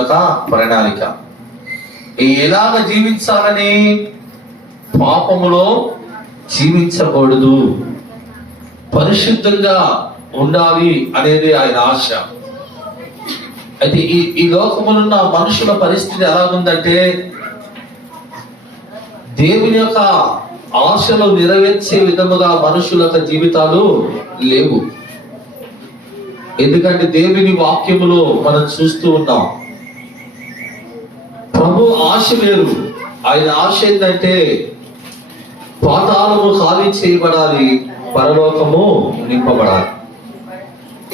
ఒక ప్రణాళిక. ఎలాగ జీవించాలని? పాపములో జీవించకూడదు, పరిశుద్ధంగా ఉండాలి అనేది ఆయన ఆశ. అయితే ఈ లోకములున్న మనుషుల పరిస్థితి ఎలాగుందంటే, దేవుని యొక్క ఆశలు నెరవేర్చే విధముగా మనుషుల యొక్క జీవితాలు లేవు. ఎందుకంటే దేవుని వాక్యములో మనం చూస్తూ ఉన్నాం, ప్రభు ఆశ వేరు. ఆయన ఆశ ఏంటంటే పాతాళము ఖాళీ చేయబడాలి, పరలోకము నింపబడాలి.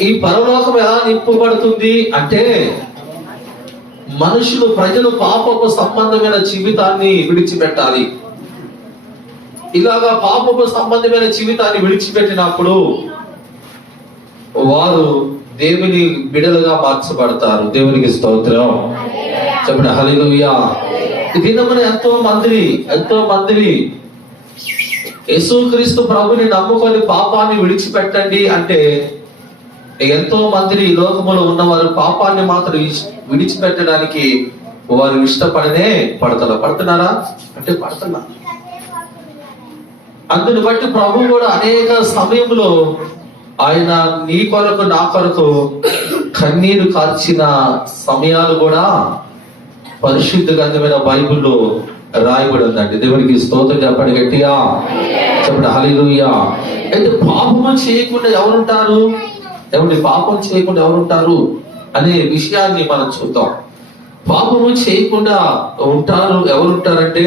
ఈ పరలోకం ఎలా నింపబడుతుంది అంటే, ప్రజలు పాపపు సంబంధమైన జీవితాన్ని విడిచిపెట్టాలి. ఇలాగా పాపపు సంబంధమైన జీవితాన్ని విడిచిపెట్టినప్పుడు వారు దేవుని బిడలుగా మార్చబడతారు. దేవునికి స్తోత్రం చెప్పండి, హల్లెలూయా. ఈ దినమున ఎంతో మంది యేసుక్రీస్తు ప్రభుని నమ్ముకొని పాపాన్ని విడిచిపెట్టండి అంటే, ఎంతో మంది ఈ లోకములో ఉన్నవారు పాపాన్ని మాత్రం విడిచిపెట్టడానికి వారు ఇష్టపడనే పడుతున్నారా అంటే పడుతున్నారు. అందుని బట్టి ప్రభు కూడా అనేక సమయంలో ఆయన నీ కొరకు నా కొరకు కన్నీరు కార్చిన సమయాలు కూడా పరిశుద్ధ గ్రంథమైన బైబిల్లో రాయబడి ఉందండి. దేవునికి స్తోత్రం చెప్పండి, గట్టిగా చెప్పండి, హల్లెలూయా. అయితే పాపము చేయకుండా ఎవరుంటారు? పాపం చేయకుండా ఎవరుంటారు అనే విషయాన్ని మనం చూద్దాం. పాపము చేయకుండా ఎవరుంటారంటే,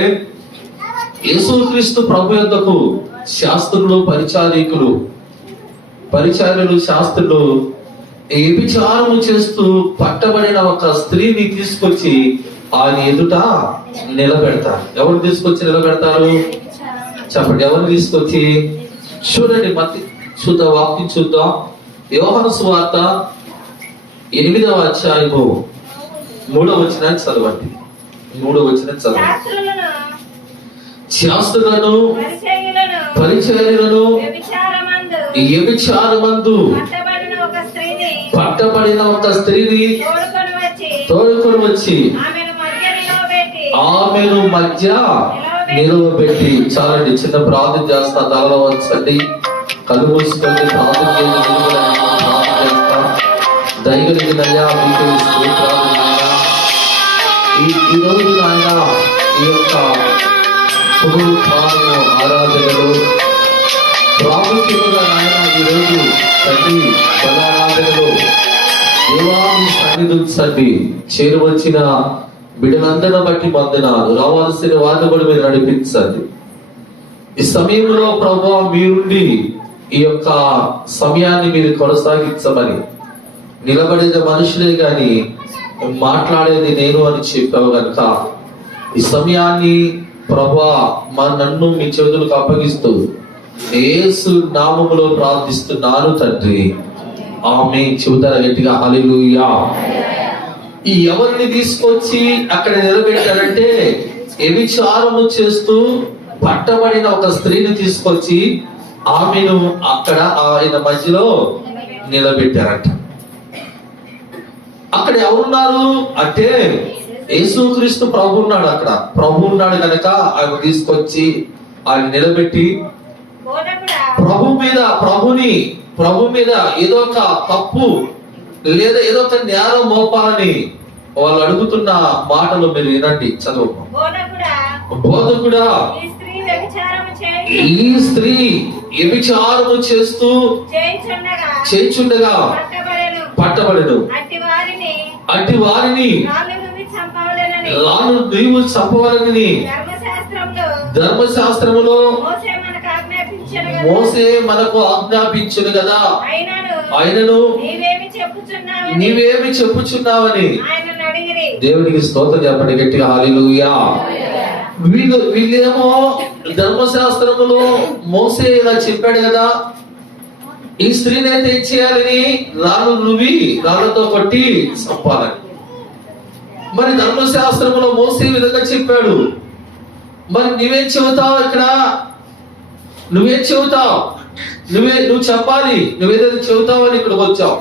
యేసుక్రీస్తు ప్రభు యొద్దకు శాస్త్రులు పరిచారులు శాస్త్రులు వ్యభిచారము చేస్తూ పట్టబడిన ఒక స్త్రీని తీసుకొచ్చి ఆయన ఎదుట నిలబెడతారు. ఎవరు తీసుకొచ్చి నిలబెడతారు చెప్పండి, ఎవరు తీసుకొచ్చి? చూడండి, వాక్యం చూద్దాం. యోహాను సువార్త 8వ అధ్యాయము 3వ వచనాన్ని చదవండి. 3వ వచనం చదవండి. శాస్త్రులను పరిచర్యలను వ్యభిచారమందు పట్టబడిన ఒక స్త్రీని తోడుకొని వచ్చి ఆమెను మధ్య నిలవబెట్టి. చాలండి, చిన్న ప్రార్థన చేస్తా. తలలో వచ్చండి, కళ్ళు మూసుకొని ప్రార్థన చేస్తా. దైవనికి నయ్యా, మీకు ఈ రోజు ఆయన ఈ యొక్క ఆరాధనలు ప్రాముఖ్యంగా ఆయన ఈరోజు తండ్రి బలారాధనలు దేవాన్ని సన్నిధించండి. చేరువచ్చిన బిడ్డలందరిని బట్టి వందనాలు. రావాల్సిన వారిని కూడా మీరు నడిపించండి. ఈ సమయంలో ప్రభువా మీరుండి ఈ యొక్క సమయాన్ని మీరు కొనసాగించమని, నిలబడేది మనుషులే గాని మాట్లాడేది నేను అని చెప్పావు కనుక ఈ సమయాన్ని ప్రభువా నన్ను మీ చేతులకు అప్పగిస్తూ యేసు నామములో ప్రార్థిస్తున్నాను తండ్రి, ఆమేన్. చెబుతారా గట్టిగా, హల్లెలూయా. ఈ ఎవరిని తీసుకొచ్చి అక్కడ నిలబెట్టారంటే, వ్యభిచారము చేస్తూ పట్టబడిన ఒక స్త్రీని తీసుకొచ్చి ఆమెను అక్కడ ఆయన మధ్యలో నిలబెట్టారట. అక్కడ ఎవరున్నారు అంటే, యేసుక్రీస్తు ప్రభు ఉన్నాడు. అక్కడ ప్రభు ఉన్నాడు కనుక ఆయన తీసుకొచ్చి ఆయన నిలబెట్టి ప్రభు మీద ఏదో ఒక తప్పు లేదా ఏదో ఒక నేరం మోపాలని వాళ్ళు అడుగుతున్న మాటలు మీరు వినండి, చదువు. బోధకుడా, ఈ స్త్రీ వ్యభిచారము చేయుచుండగా పట్టబడెను. అట్టి వారిని నీవు చంపవాలని ధర్మశాస్త్రములో మోసే మనకు ఆజ్ఞాపించును కదా, ఆయనను నీవేమి చెప్పుచున్నావని. దేవునికి స్తోత్రం చెప్పండి, గట్టిగా హల్లెలూయా. వీళ్ళేమో ధర్మశాస్త్రములో మోసే ఇలా చెప్పాడు కదా, ఈ స్త్రీని అయితే ఇచ్చేయాలని రాళ్ళతో కొట్టి చంపాలని. మరి ధర్మశాస్త్రములో మోసే విధంగా చెప్పాడు. మరి నువ్వేం చెబుతావు? ఇక్కడ నువ్వేం చెబుతావు? నువ్వు చెప్పాలి, నువ్వేదైతే చెబుతావు అని ఇక్కడికి వచ్చావు.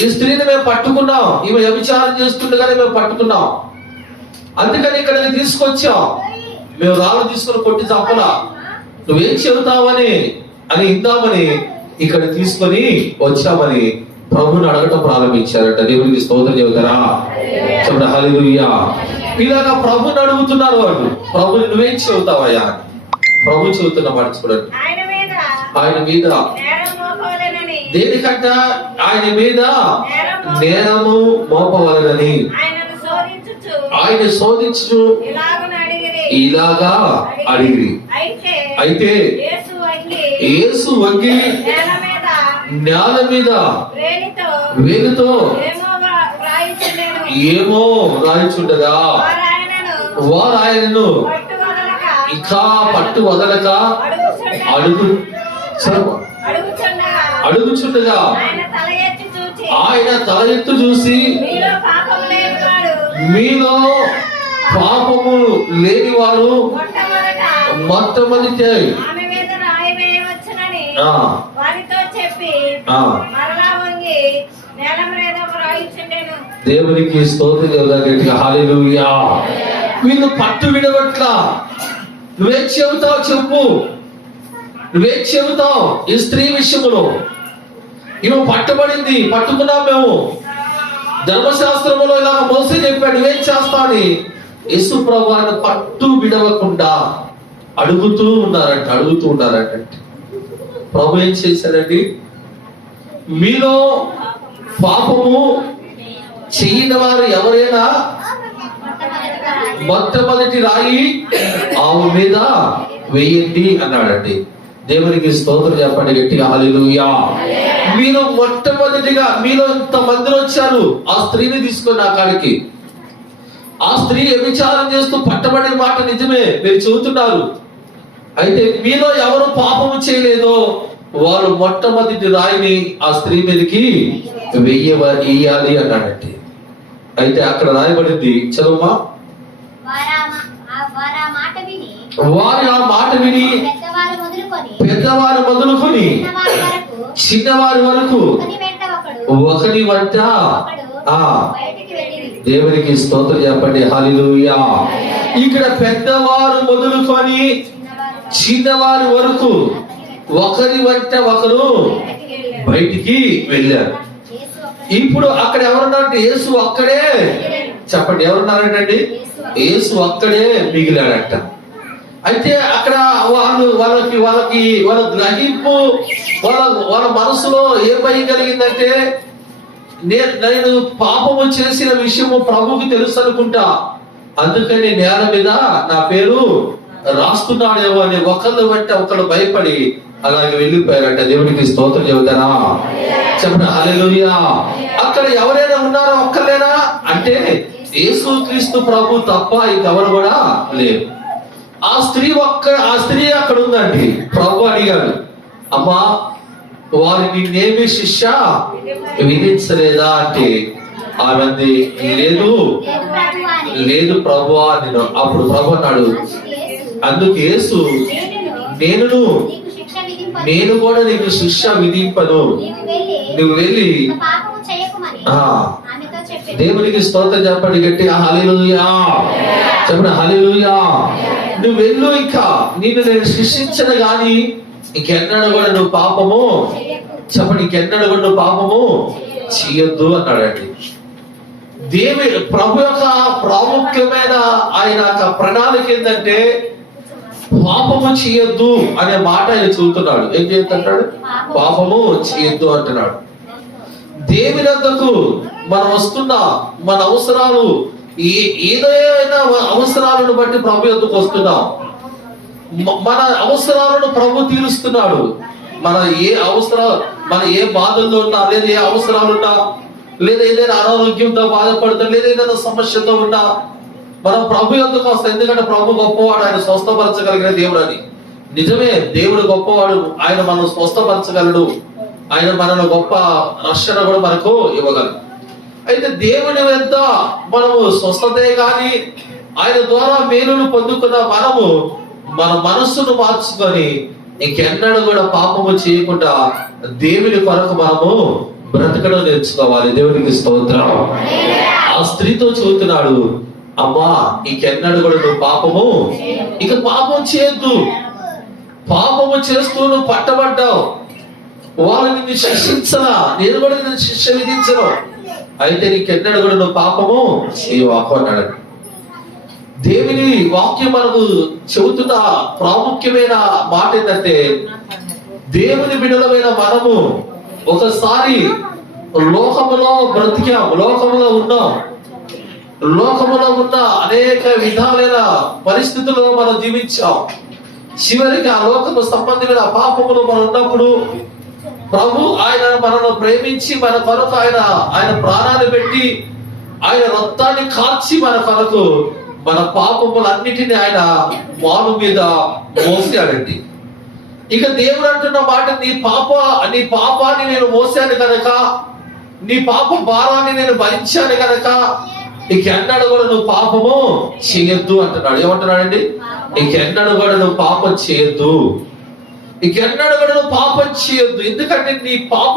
ఈ స్త్రీని మేము పట్టుకున్నాం, ఈమె వ్యభిచారం చేస్తుండగానే మేము పట్టుకున్నాం, అందుకని ఇక్కడికి తీసుకొచ్చాం, మేము రాళ్ళు తీసుకొని కొట్టి చంపలా, నువ్వేం చెబుతావని అని ఇందామని ఇక్కడ తీసుకొని వచ్చామని ప్రభుని అడగటం ప్రారంభించారట. దేవునికి స్తోత్రం చెబుతారా? చెప్పండి హల్లెలూయా. ఇలాగా ప్రభుని అడుగుతున్నారు వాళ్ళు. ప్రభుని నువ్వేం చెబుతావయ్యా? ప్రభు చెబుతున్న మాట చూడండి. ఆయన మీద దేనికంట? ఆయన మీద నేరము మోపవలనని ఆయన శోధించు ఇలాగా అడిగిరి. అయితే యేసు వంగి నేల మీద వేలుతో ఏమో రాయిచుండగా వారు ఆయనను ఇంకా పట్టు వదలక అడుగుచుండగా ఆయన తల ఎత్తు చూసి మీలో పాపము లేని వారు మొట్టమొదటి దేవునికి స్తోత్రం గట్టిగా హల్లెలూయా. వీళ్ళు పట్టు విడవట్లా. నువ్వేం చెబుతావు చెప్పు, నువ్వేం చెబుతావు ఈ స్త్రీ విషయంలో? ఈమె పట్టుబడింది, పట్టుకున్నాం మేము, ధర్మశాస్త్రంలో ఇలాగ మోసే చెప్పాడు, నువ్వేం చేస్తావు అని యేసు ప్రభువును పట్టు విడవకుండా అడుగుతూ ఉన్నారంట. ప్రభు ఏం చేశాడండి? మీలో పాపము చేయని వారు ఎవరైనా మొట్టమొదటి రాయి ఆమె మీద వేయండి అన్నాడండి. దేవునికి స్తోత్రం చెప్పండి గట్టిగా హల్లెలూయా. మీరు మొట్టమొదటిగా, మీలో ఇంత మంది వచ్చారు ఆ స్త్రీని తీసుకొని నా కాడికి. ఆ స్త్రీ వ్యభిచారం చేస్తూ పట్టబడిన మాట నిజమే, మీరు చెబుతున్నారు. అయితే మీలో ఎవరు పాపము చేయలేదో వారు మొట్టమొదటి రాయిని ఆ స్త్రీ మీదకి వేయాలి అన్నాడండి. అయితే అక్కడ రాయబడింది, చదువుమా. వారు ఆ మాట విని పెద్దవారు మొదలుకొని చిన్నవారి వరకు ఒకరి వంట. దేవునికి స్తోత్రం చెప్పండి హల్లెలూయా. ఇక్కడ పెద్దవారు మొదలుకొని చిన్నవారి వరకు ఒకరి వంట ఒకరు బయటికి వెళ్ళారు. ఇప్పుడు అక్కడ ఎవరున్నారంటే యేసు ఒక్కడే. చెప్పండి, ఎవరున్నారంటండి? యేసు ఒక్కడే మిగిలాడట. అయితే అక్కడ వాళ్ళ గ్రహింపు, వాళ్ళ మనసులో ఏ భయం కలిగిందంటే, నేను పాపము చేసిన విషయము ప్రభువుకి తెలుసు అనుకుంటా, అందుకని నేల మీద నా పేరు రాస్తున్నాడేమో అని ఒకళ్ళు బట్టి ఒకళ్ళు భయపడి అలాగే వెళ్ళిపోయారంట. దేవునికి స్తోత్రం చెబుతారా? చెప్పండి హల్లెలూయా. అక్కడ ఎవరైనా ఉన్నారో ఒక్కలేనా అంటే యేసుక్రీస్తు ప్రభు తప్ప ఇంకెవరు కూడా లేరు. ఆ స్త్రీ అక్కడ ఉందండి. ప్రభు అడిగాడు, అమ్మా వారిని నిన్నేమి శిక్ష విధించలేదా అంటే ఆమె లేదు ప్రభువా నేను. అప్పుడు ప్రభు అన్నాడు, అందుకు యేసు నేను కూడా నీకు శిక్ష విధింపను, నువ్వు వెళ్ళి. దేవునికి స్తోత్రం చెప్పండి గట్టిగా హల్లెలూయా. చెప్పండి హల్లెలూయా. నువ్వు వెళ్ళు, ఇంకా నేను శిక్షించను గాని ఇంకెన్నడూ కూడా నువ్వు పాపము, చెప్పండి, ఇంకెన్నడూ కూడా నువ్వు పాపము చేయొద్దు అన్నాడండి. ప్రభు యొక్క ప్రాముఖ్యమైన ఆయన యొక్క ప్రణాళిక ఏంటంటే పాపము చేయొద్దు అనే మాట ఆయన చెబుతున్నాడు. ఏం చేస్తుంటాడు? పాపము చేయొద్దు అంటున్నాడు. దేవునికు మనం వస్తున్న మన అవసరాలు, ఏదైనా అవసరాలను బట్టి ప్రభు యొద్దకు వస్తున్నాం. మన అవసరాలను ప్రభు తీరుస్తున్నాడు. మన ఏ బాధల్లో ఉన్నా, లేదా ఏ అవసరాలు ఉన్నా, లేదా ఏదైనా అనారోగ్యంతో బాధపడుతున్నా, లేదా ఏదైనా సమస్యతో ఉన్నా మనం ప్రభు యొద్దకు వస్తాం. ఎందుకంటే ప్రభు గొప్పవాడు, ఆయన స్వస్థపరచగలిగిన దేవుడు అని. నిజమే, దేవుడు గొప్పవాడు, ఆయన మనం స్వస్థపరచగలడు, ఆయన మనలో గొప్ప రక్షణ కూడా మనకు ఇవ్వగలడు. అయితే దేవుని వద్ద మనము స్వస్థతే గాని ఆయన ద్వారా మేలును పొందుకున్న మనము మన మనస్సును మార్చుకొని ఇంకెన్నడూ కూడా పాపము చేయకుండా దేవుని కొరకు మనము బ్రతకడం నేర్చుకోవాలి. దేవునికి స్తోత్రం. ఆ స్త్రీతో చెబుతున్నాడు, అమ్మా ఇంకెన్నడు కూడా నువ్వు పాపము ఇక పాపం చేయొద్దు. పాపము చేస్తూ నువ్వు పట్టబడ్డావు, వాళ్ళు నిన్ను శిక్షించరా, నేను కూడా నిన్ను శిక్ష విధించను, అయితే నీకెన్నడు కూడా నువ్వు పాపము చేయవాకు అన్నాడు. దేవుని వాక్యం మనకు చెబుతున్న ప్రాముఖ్యమైన మాట ఏంటంటే, దేవుని బిడ్డలమైన మనము ఒకసారి లోకములో బ్రతికాం, లోకములో ఉన్నాం, లోకములో ఉన్న అనేక విధాలైన పరిస్థితుల్లో మనం జీవించాం. చివరికి ఆ లోకము సంబంధమైన పాపములు మనం ఉన్నప్పుడు ప్రభు ఆయన మనను ప్రేమించి మన కొరకు ఆయన ప్రాణాలు పెట్టి ఆయన రక్తాన్ని కాచి మన కొరకు మన పాపములన్నిటిని ఆయన మాను మీద మోసాడండి. ఇక దేవుడు అంటున్న మాట, నీ పాపాన్ని నేను మోసాను కనుక, నీ పాప భారాన్ని నేను భరించాను కనుక ఇంకెన్నడు కూడా నువ్వు పాపము చేయొద్దు అంటున్నాడు. ఏమంటున్నాడండి? ఇంకెన్నడు కూడా నువ్వు పాపం చేయొద్దు, ఇంకెన్నడు కూడా నువ్వు పాపం చేయొద్దు. ఎందుకంటే నీ పాప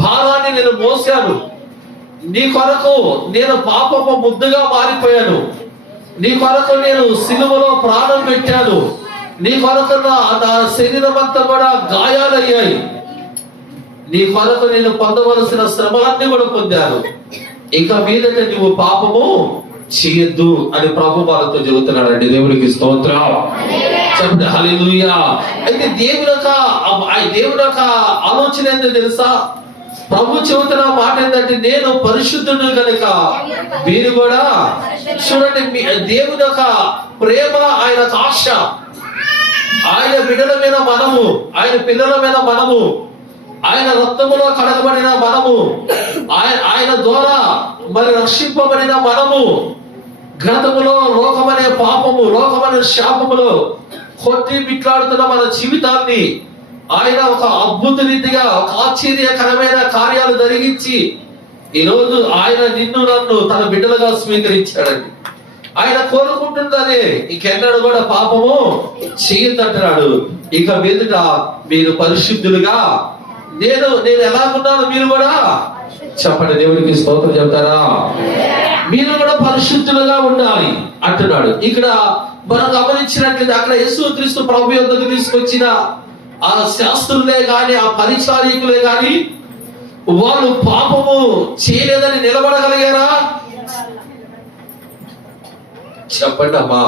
భారాన్ని నేను మోసాను, నీ కొరకు నేను పాపపు ముద్దుగా మారిపోయాను, నీ కొరకు నేను సిలువలో ప్రాణం పెట్టాను, నీ కొరకు నా శరీరం అంతా కూడా గాయాలయ్యాయి, నీ కొరకు నేను పొందవలసిన శ్రమలన్నీ కూడా పొందాను, ఇక మీదట నువ్వు పాపము చేయొద్దు అని ప్రభు వాళ్ళతో చెబుతున్నాడండి. దేవునికి స్తోత్రం. చెప్పండి హల్లెలూయా. అయితే దేవుని యొక్క ఆలోచన ఏంటో తెలుసా? ప్రభు చెబుతున్న మాట ఏంటంటే, నేను పరిశుద్ధుడు కనుక మీరు కూడా చూడండి. దేవుని యొక్క ప్రేమ, ఆయన ఆశ, ఆయన బిడ్డల మీద మనము, ఆయన పిల్లల మీద మనము, ఆయన రక్తములో కడగబడిన మనము, ఆయన ద్వారా మరి రక్షింపబడిన మనము, గతములో లోకమనే పాపము, లోకమనే శాపములో కొట్టి మిట్లాడుతున్న మన జీవితాన్ని ఆయన ఒక అద్భుత రీతిగా ఒక ఆశ్చర్యకరమైన కార్యాలు జరిగించి ఈరోజు ఆయన నిన్ను నన్ను తన బిడ్డలుగా స్వీకరించాడండి. ఆయన కోరుకుంటున్నదే ఇంకెన్నడూ కూడా పాపము చేయొద్దంటున్నాడు. ఇక మీదట మీరు పరిశుద్ధులుగా, నేను ఎలాగున్నాను మీరు కూడా చెప్పండి. దేవునికి స్తోత్రం చెప్తారా? మీరు కూడా పరిశుద్ధులుగా ఉండాలి అంటున్నాడు. ఇక్కడ మనం గమనించినట్లయితే అక్కడ యేసుక్రీస్తు ప్రభు యొద్దకు తీసుకొచ్చిన ఆ శాస్త్రులే గాని, ఆ పరిచారికులే గాని వాళ్ళు పాపము చేయలేదని నిలబడగలిగారా? చెప్పండి అమ్మా.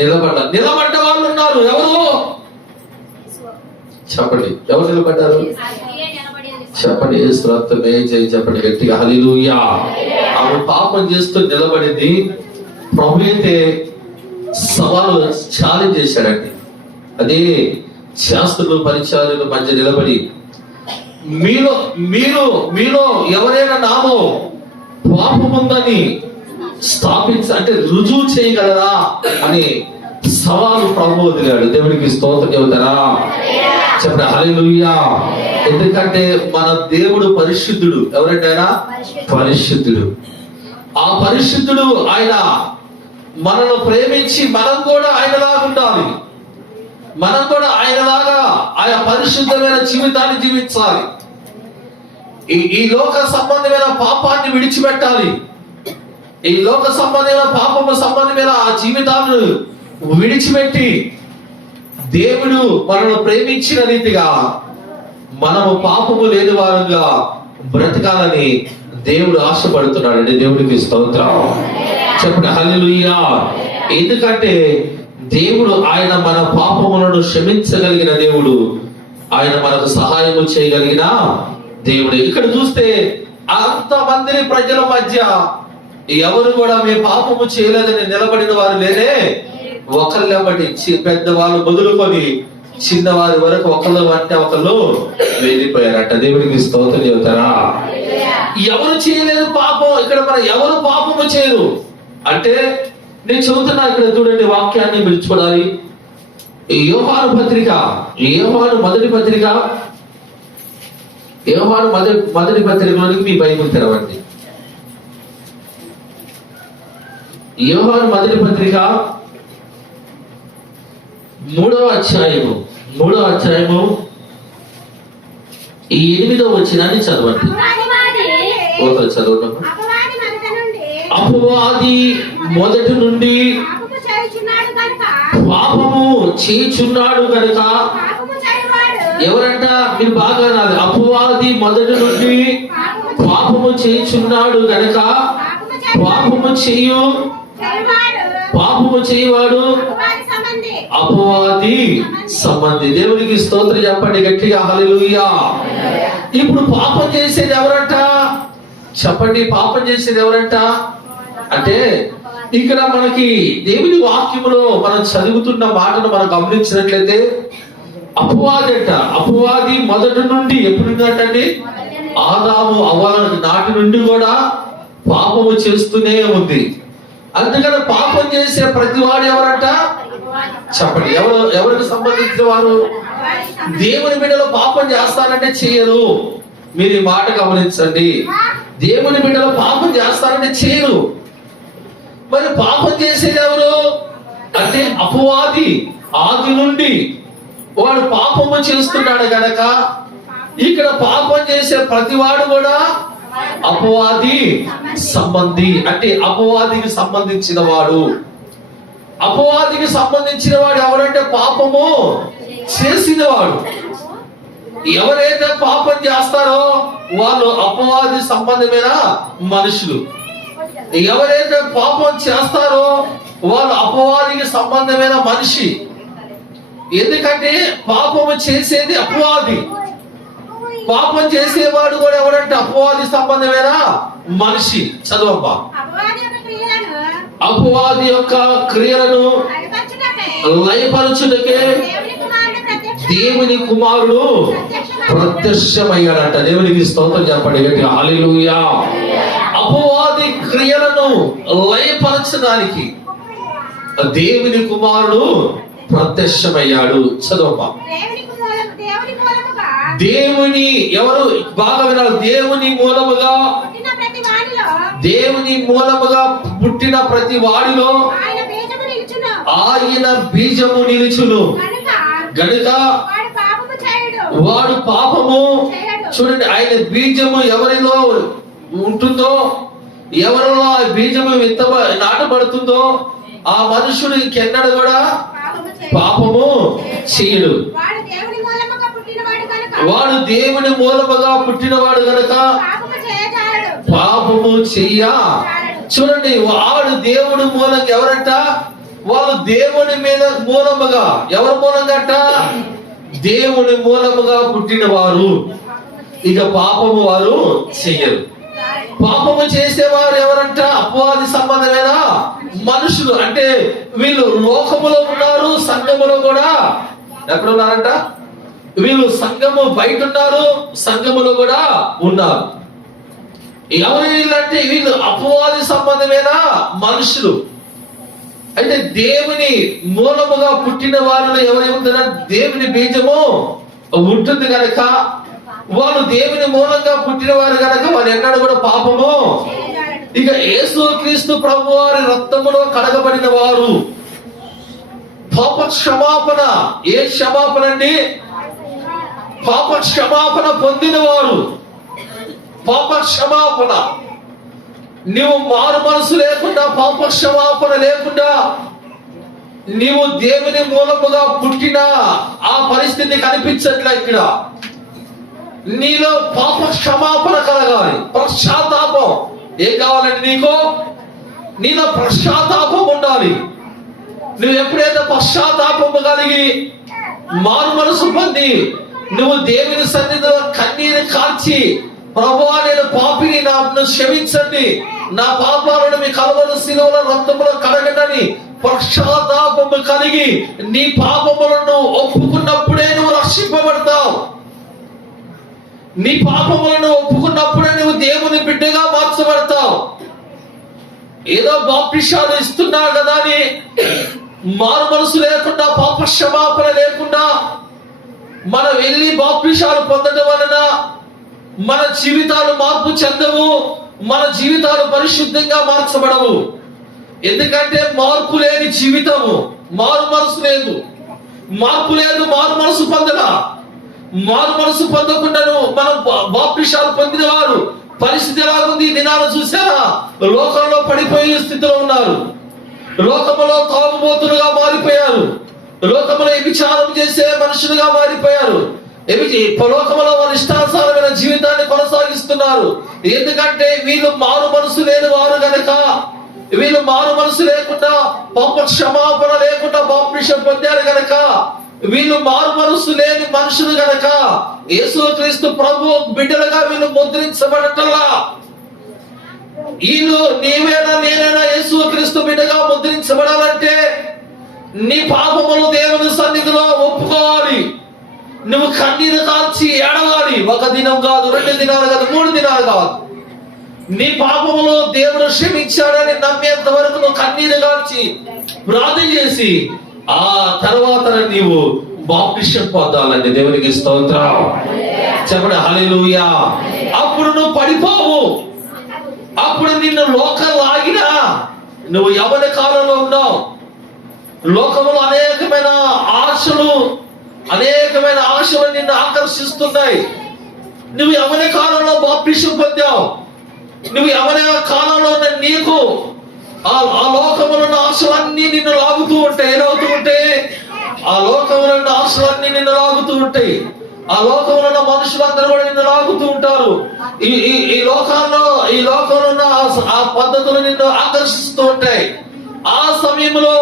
నిలబడ్డ వాళ్ళు ఉన్నారు. ఎవరు చెప్పండి? ఎవరు నిలబడ్డారు? చెప్పండి. యేసు రక్తమే జై. చెప్పండి గట్టిగా హల్లెలూయా. ఆమె పాపం చేస్తూ నిలబడింది. ప్రభు అయితే సవాలు ఛాలెంజ్ చేశాడండి. అదే శాస్త్రులు పరిచారుల మధ్య నిలబడి, మీలో ఎవరైనా నామో పాపముందని అంటే రుజువు చేయగలరా అని సవాలు ప్రభు వదిలాడు. దేవుడికి స్తోత్రం చెబుతారా? చెప్పండి హల్లెలూయా. ఎందుకంటే మన దేవుడు పరిశుద్ధుడు. ఎవరంటే ఆయన పరిశుద్ధుడు. ఆ పరిశుద్ధుడు ఆయన మనను ప్రేమించి మనం కూడా ఆయనలాగా ఉండాలి, మనం కూడా ఆయనలాగా ఆయన పరిశుద్ధమైన జీవితాన్ని జీవించాలి. ఈ లోక సంబంధమైన పాపాన్ని విడిచిపెట్టాలి. ఈ లోక సంబంధమైన పాపము సంబంధమైన ఆ జీవితాన్ని విడిచిపెట్టి దేవుడు మనను ప్రేమించిన రీతిగా మనము పాపము లేని వారంగా బ్రతకాలని దేవుడు ఆశపడుతున్నాడండి. దేవుడికి స్తోత్రం. చెప్పండి హల్లెలూయా. ఎందుకంటే దేవుడు ఆయన మన పాపములను క్షమించగలిగిన దేవుడు, ఆయన మనకు సహాయము చేయగలిగిన దేవుడు. ఇక్కడ చూస్తే అంతమంది ప్రజల మధ్య ఎవరు కూడా మేము పాపము చేయలేదని నిలబడిన వారు లేదే. ఒకళ్ళెంబటి పెద్దవాళ్ళు మొదలుకొని చిన్నవారి వరకు ఒకళ్ళు అంటే ఒకళ్ళు వెళ్ళిపోయారట. దేవుడికి స్తోత్రం చెబుతారా? ఎవరు చేయలేదు పాపం. ఇక్కడ మన ఎవరు పాపము చేయరు అంటే నేను చెబుతున్నా. ఇక్కడ చూడండి వాక్యాన్ని పిలుచుకోవాలి. యోహాను మొదటి పత్రికలోనికి మీ బైబిల్ తెరవండి. యోహాను మొదటి పత్రిక 3వ అధ్యాయము ఈ 8వ వచనాన్ని చదవండి. ఒకరు చదవడం. అపవాది మొదటి నుండి పాపము చేయుచున్నాడు కనుక. ఎవరంట? మీరు బాగా రాదు. అపవాది మొదటి నుండి పాపము చేయుచున్నాడు కనుక పాపము చేయువాడు అపవాది సంబంధి. దేవునికి స్తోత్రం చెప్పండి గట్టిగా, హల్లెలూయా. ఇప్పుడు పాపం చేసేది ఎవరంట? చెప్పండి, పాపం చేసేది ఎవరంట అంటే ఇక్కడ మనకి దేవుని వాక్యములో మనం చదువుతున్న మాటను మనం గమనించినట్లయితే అపవాది అంట. అపవాది మొదటి నుండి ఎప్పుడుందంటండి? ఆదాము అవ్వల నాటి నుండి కూడా పాపము చేస్తూనే ఉంది. అందుకని పాపం చేసే ప్రతివాడు ఎవరంట? చెప్పండి, ఎవరికి సంబంధించిన వారు? దేవుని బిడ్డలు పాపం చేస్తారంటే చేయరు. మీరు ఈ మాట గమనించండి. దేవుని బిడ్డలు పాపం చేస్తారంటే చేయరు. మరి పాపం చేసేది ఎవరు అంటే అపవాది. ఆది నుండి వాడు పాపము చేస్తున్నాడు గనక ఇక్కడ పాపం చేసే ప్రతివాడు కూడా అపవాది సంబంధి. అంటే అపవాదికి సంబంధించిన వాడు. అపవాదికి సంబంధించిన వాడు ఎవరంటే పాపము చేసిన వాడు. ఎవరైతే పాపం చేస్తారో వాళ్ళు అపవాది సంబంధమైన మనుషులు. ఎవరైతే పాపం చేస్తారో వాళ్ళు అపవాదికి సంబంధమైన మనిషి. ఎందుకంటే పాపము చేసేది అపవాది. పాపం చేసేవాడు కూడా ఎవరంటే అపవాది సంబంధమైన మనిషి. చదువమ్మా. అపవాది యొక్క క్రియలను లయపరచుటకే దేవుని కుమారుడు ప్రత్యక్షమయ్యాడంట. దేవునికి స్తోత్రం చెప్పండి గట్టిగా, హల్లెలూయా. అపవాది క్రియలను లయపరచడానికి దేవుని కుమారుడు ప్రత్యక్షమయ్యాడు. చదువమ్మా. దేవుని ఎవరు బాగా వినాలి? దేవుని మూలముగా పుట్టిన ప్రతి వాడిలో ఆయన బీజము నిలుచును గనుక వాడు పాపము. చూడండి, ఆయన బీజము ఎవరిలో ఉంటుందో, ఎవరిలో ఆ బీజము నాటబడుతుందో ఆ మనుషుడు ఇంకెన్నడు కూడా పాపము చేయడు. వాడు దేవుని మూలముగా పుట్టినవాడు గనక పాపము చెయ్య. చూడండి, వాడు దేవుని మూలంగా ఎవరంట? వాళ్ళు దేవుని మీద మూలముగా. ఎవరి మూలంగా? దేవుని మూలముగా పుట్టిన వారు ఇక పాపము వారు చెయ్యరు. పాపము చేసేవారు ఎవరంట? అపవాది సంబంధమైన మనుషులు. అంటే వీళ్ళు లోకములో ఉన్నారు, సంఘములో కూడా ఎక్కడ ఉన్నారంట? వీళ్ళు సంఘము బయట ఉన్నారు, సంఘములో కూడా ఉన్నారు. ఎవరు వీళ్ళంటే వీళ్ళు అపవాది సంబంధమైన మనుషులు. అయితే దేవుని మూలముగా పుట్టిన వారిలో ఎవరేముంటారా? దేవుని బీజము ఉంటుంది కనుక వాళ్ళు దేవుని మూలంగా పుట్టిన వారు కనుక వారు ఎన్నడూ కూడా పాపము. ఇక యేసు క్రీస్తు ప్రభు వారి రక్తములో కడగబడిన వారు పాప క్షమాపణ. ఏ క్షమాపణ అండి? పాప క్షమాపణ పొందిన వారు. పాప క్షమాపణ. నీవు మారు మనసు లేకుండా, పాప క్షమాపణ లేకుండా నీవు దేవుని మూలముగా పుట్టిన ఆ పరిస్థితి కనిపించట్లే. ఇక్కడ నీలో పాప క్షమాపణ కలగాలి, పశ్చాత్తాపం. ఏం కావాలండి నీకు? నీలో పశ్చాత్తాపం ఉండాలి. నువ్వు ఎప్పుడైతే పశ్చాత్తాపము కలిగి మారు మనసు పొంది నువ్వు దేవుని సన్నిధిలో కన్నీరు కార్చి, ప్రభువా నేను పాపిని, నన్ను క్షమించండి, నా పాపాలను మీ కలువరి శిలువలో రక్తములో కడగండి పశ్చాత్తాపము కలిగి నీ పాపములను ఒప్పుకున్నప్పుడే నువ్వు రక్షింపబడతావు. నీ పాపములను ఒప్పుకున్నప్పుడే నువ్వు దేవుని బిడ్డగా మార్చబడతావు. ఏదో బాప్టిసాలు ఇస్తున్నావు కదా అని మారు మనసు లేకుండా, పాప క్షమాపణ లేకుండా మనం వెళ్ళి బాప్టిసాలు పొందడం వలన మన జీవితాలు మార్పు చెందవు, మన జీవితాలు పరిశుద్ధంగా మార్చబడవు. ఎందుకంటే మార్పు లేని జీవితము, మారు మనసు లేదు, మార్పు లేదు, మారు మనసు పొందలా. మారు మనసు పొందకుండాను మనం బాప్టిసాలు పొందిన వారు పరిస్థితి ఎలాగుంది? దినాలు చూసారా? లోకంలో పడిపోయే స్థితిలో ఉన్నారు. లోకములో తాగుబోతులుగా మారిపోయారు. లోకములో వ్యభిచారం చేసే మనుషులుగా మారిపోయారు. లోకములో వారి ఇష్టానుసారమైన జీవితాన్ని కొనసాగిస్తున్నారు. ఎందుకంటే వీళ్ళు మారు మనసు లేని వారు గనక, వీళ్ళు మారు మనసు లేకుండా, పాప క్షమాపణ లేకుండా బాప్టిసం పొందారు గనక, వీళ్ళు మారు మనసు లేని మనుషులు గనక యేసుక్రీస్తు ప్రభు బిడ్డలుగా వీళ్ళు ముద్రించబడటంలా. వీళ్ళు నీవేనా నేనైనా యేసుక్రీస్తు బిడ్డగా ముద్రించబడాలంటే నీ పాపములు దేవుని సన్నిధిలో ఒప్పుకోవాలి. నువ్వు కన్నీరు కార్చి ఏడవాలి. 1 దినం కాదు, 2 దినాలు కాదు, 3 దినాలు కాదు. నీ పాపములు దేవుడు క్షమించాడని నమ్మేంత వరకు నువ్వు కన్నీరు కార్చి ప్రార్థన చేసి ఆ తర్వాత నీవు బాప్టిసం పొందాలండి. దేవునికి స్తోత్రం. చెప్పండి హల్లెలూయా. అప్పుడు నువ్వు పడిపోవు. అప్పుడు నిన్ను లోకం లాగినా నువ్వు యవ్వన కాలంలో ఉన్నావు. లోకములో అనేకమైన ఆశలు నిన్ను ఆకర్షిస్తున్నాయి. నువ్వు యవ్వన కాలంలో బాప్టిసం పొందావు. నువ్వు యవ్వన కాలంలో నీకు ఆ లోకములో ఉన్న ఆశలన్నీ నిన్ను లాగుతూ ఉంటాయి. ఏమవుతూ ఉంటాయి? ఆ లోకములో ఉన్న ఆశలన్నీ నిన్ను లాగుతూ ఉంటాయి. ఆ లోకంలో ఉన్న మనుషులందరూ కూడా నిన్ను లాగుతూ ఉంటారు. ఈ లోకంలో ఉన్న ఆ పద్ధతులు నిన్ను ఆకర్షిస్తూ ఉంటాయి. ఆ సమయంలో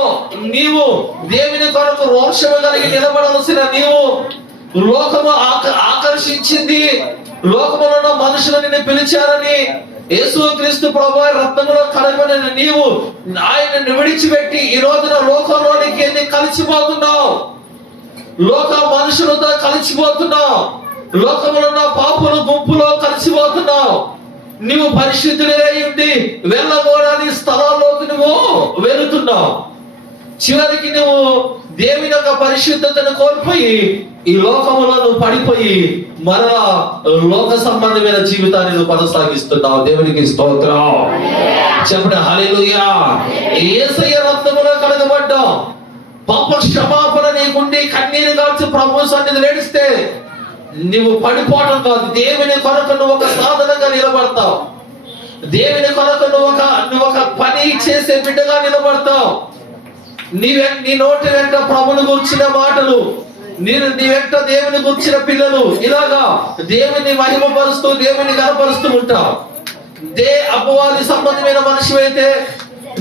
నీవు దేవుని కొరకు రోషము కలిగి నిలబడవలసిన నీవు, లోకము ఆకర్షించింది, లోకములో ఉన్న మనుషులు నిన్ను పిలిచారని యేసుక్రీస్తు ప్రభువు రక్తములో కడగబడిన నీవు ఆయనను విడిచిపెట్టి ఈ రోజున లోకంలోనికి కలిసిపోతున్నావు. లోక మనుషులతో కలిసిపోతున్నావు. లోకములో ఉన్న పాపుల గుంపులో కలిసిపోతున్నావు. నీవు పరిశుద్ధుడిగా ఉండి వెళ్ళకూడని స్థలాల్లోకి నువ్వు వెళుతున్నావు. చివరికి నువ్వు దేవుని యొక్క పరిశుద్ధతను కోల్పోయి ఈ లోకములో నువ్వు పడిపోయి మరలా లోక సంబంధమైన జీవితాన్ని నువ్వు కొనసాగిస్తున్నావు. దేవునికి స్తోత్రం. చెప్పండి హల్లెలూయా. యేసయ్య రక్తములో కడగబడ్డావు. పాప క్షమాపణ నీకుండి కన్నీరు కాల్చి ప్రభు సన్నిధిలో ఏడిస్తే నువ్వు పడిపోవడం కాదు, దేవుని కొరకు నువ్వు ఒక సాధనంగా నిలబడతావు. దేవుని కొరకు నువ్వు ఒక పని చేసే బిడ్డగా నిలబడతావు. నీ నోటి వెంట ప్రభుని గురించిన మాటలు, నీ వెంట దేవుని గురించిన పిల్లలు, ఇలాగా దేవుని మహిమపరుస్తూ దేవుని గణపరుస్తూ ఉంటావు. అపవాది సంబంధమైన మనిషి అయితే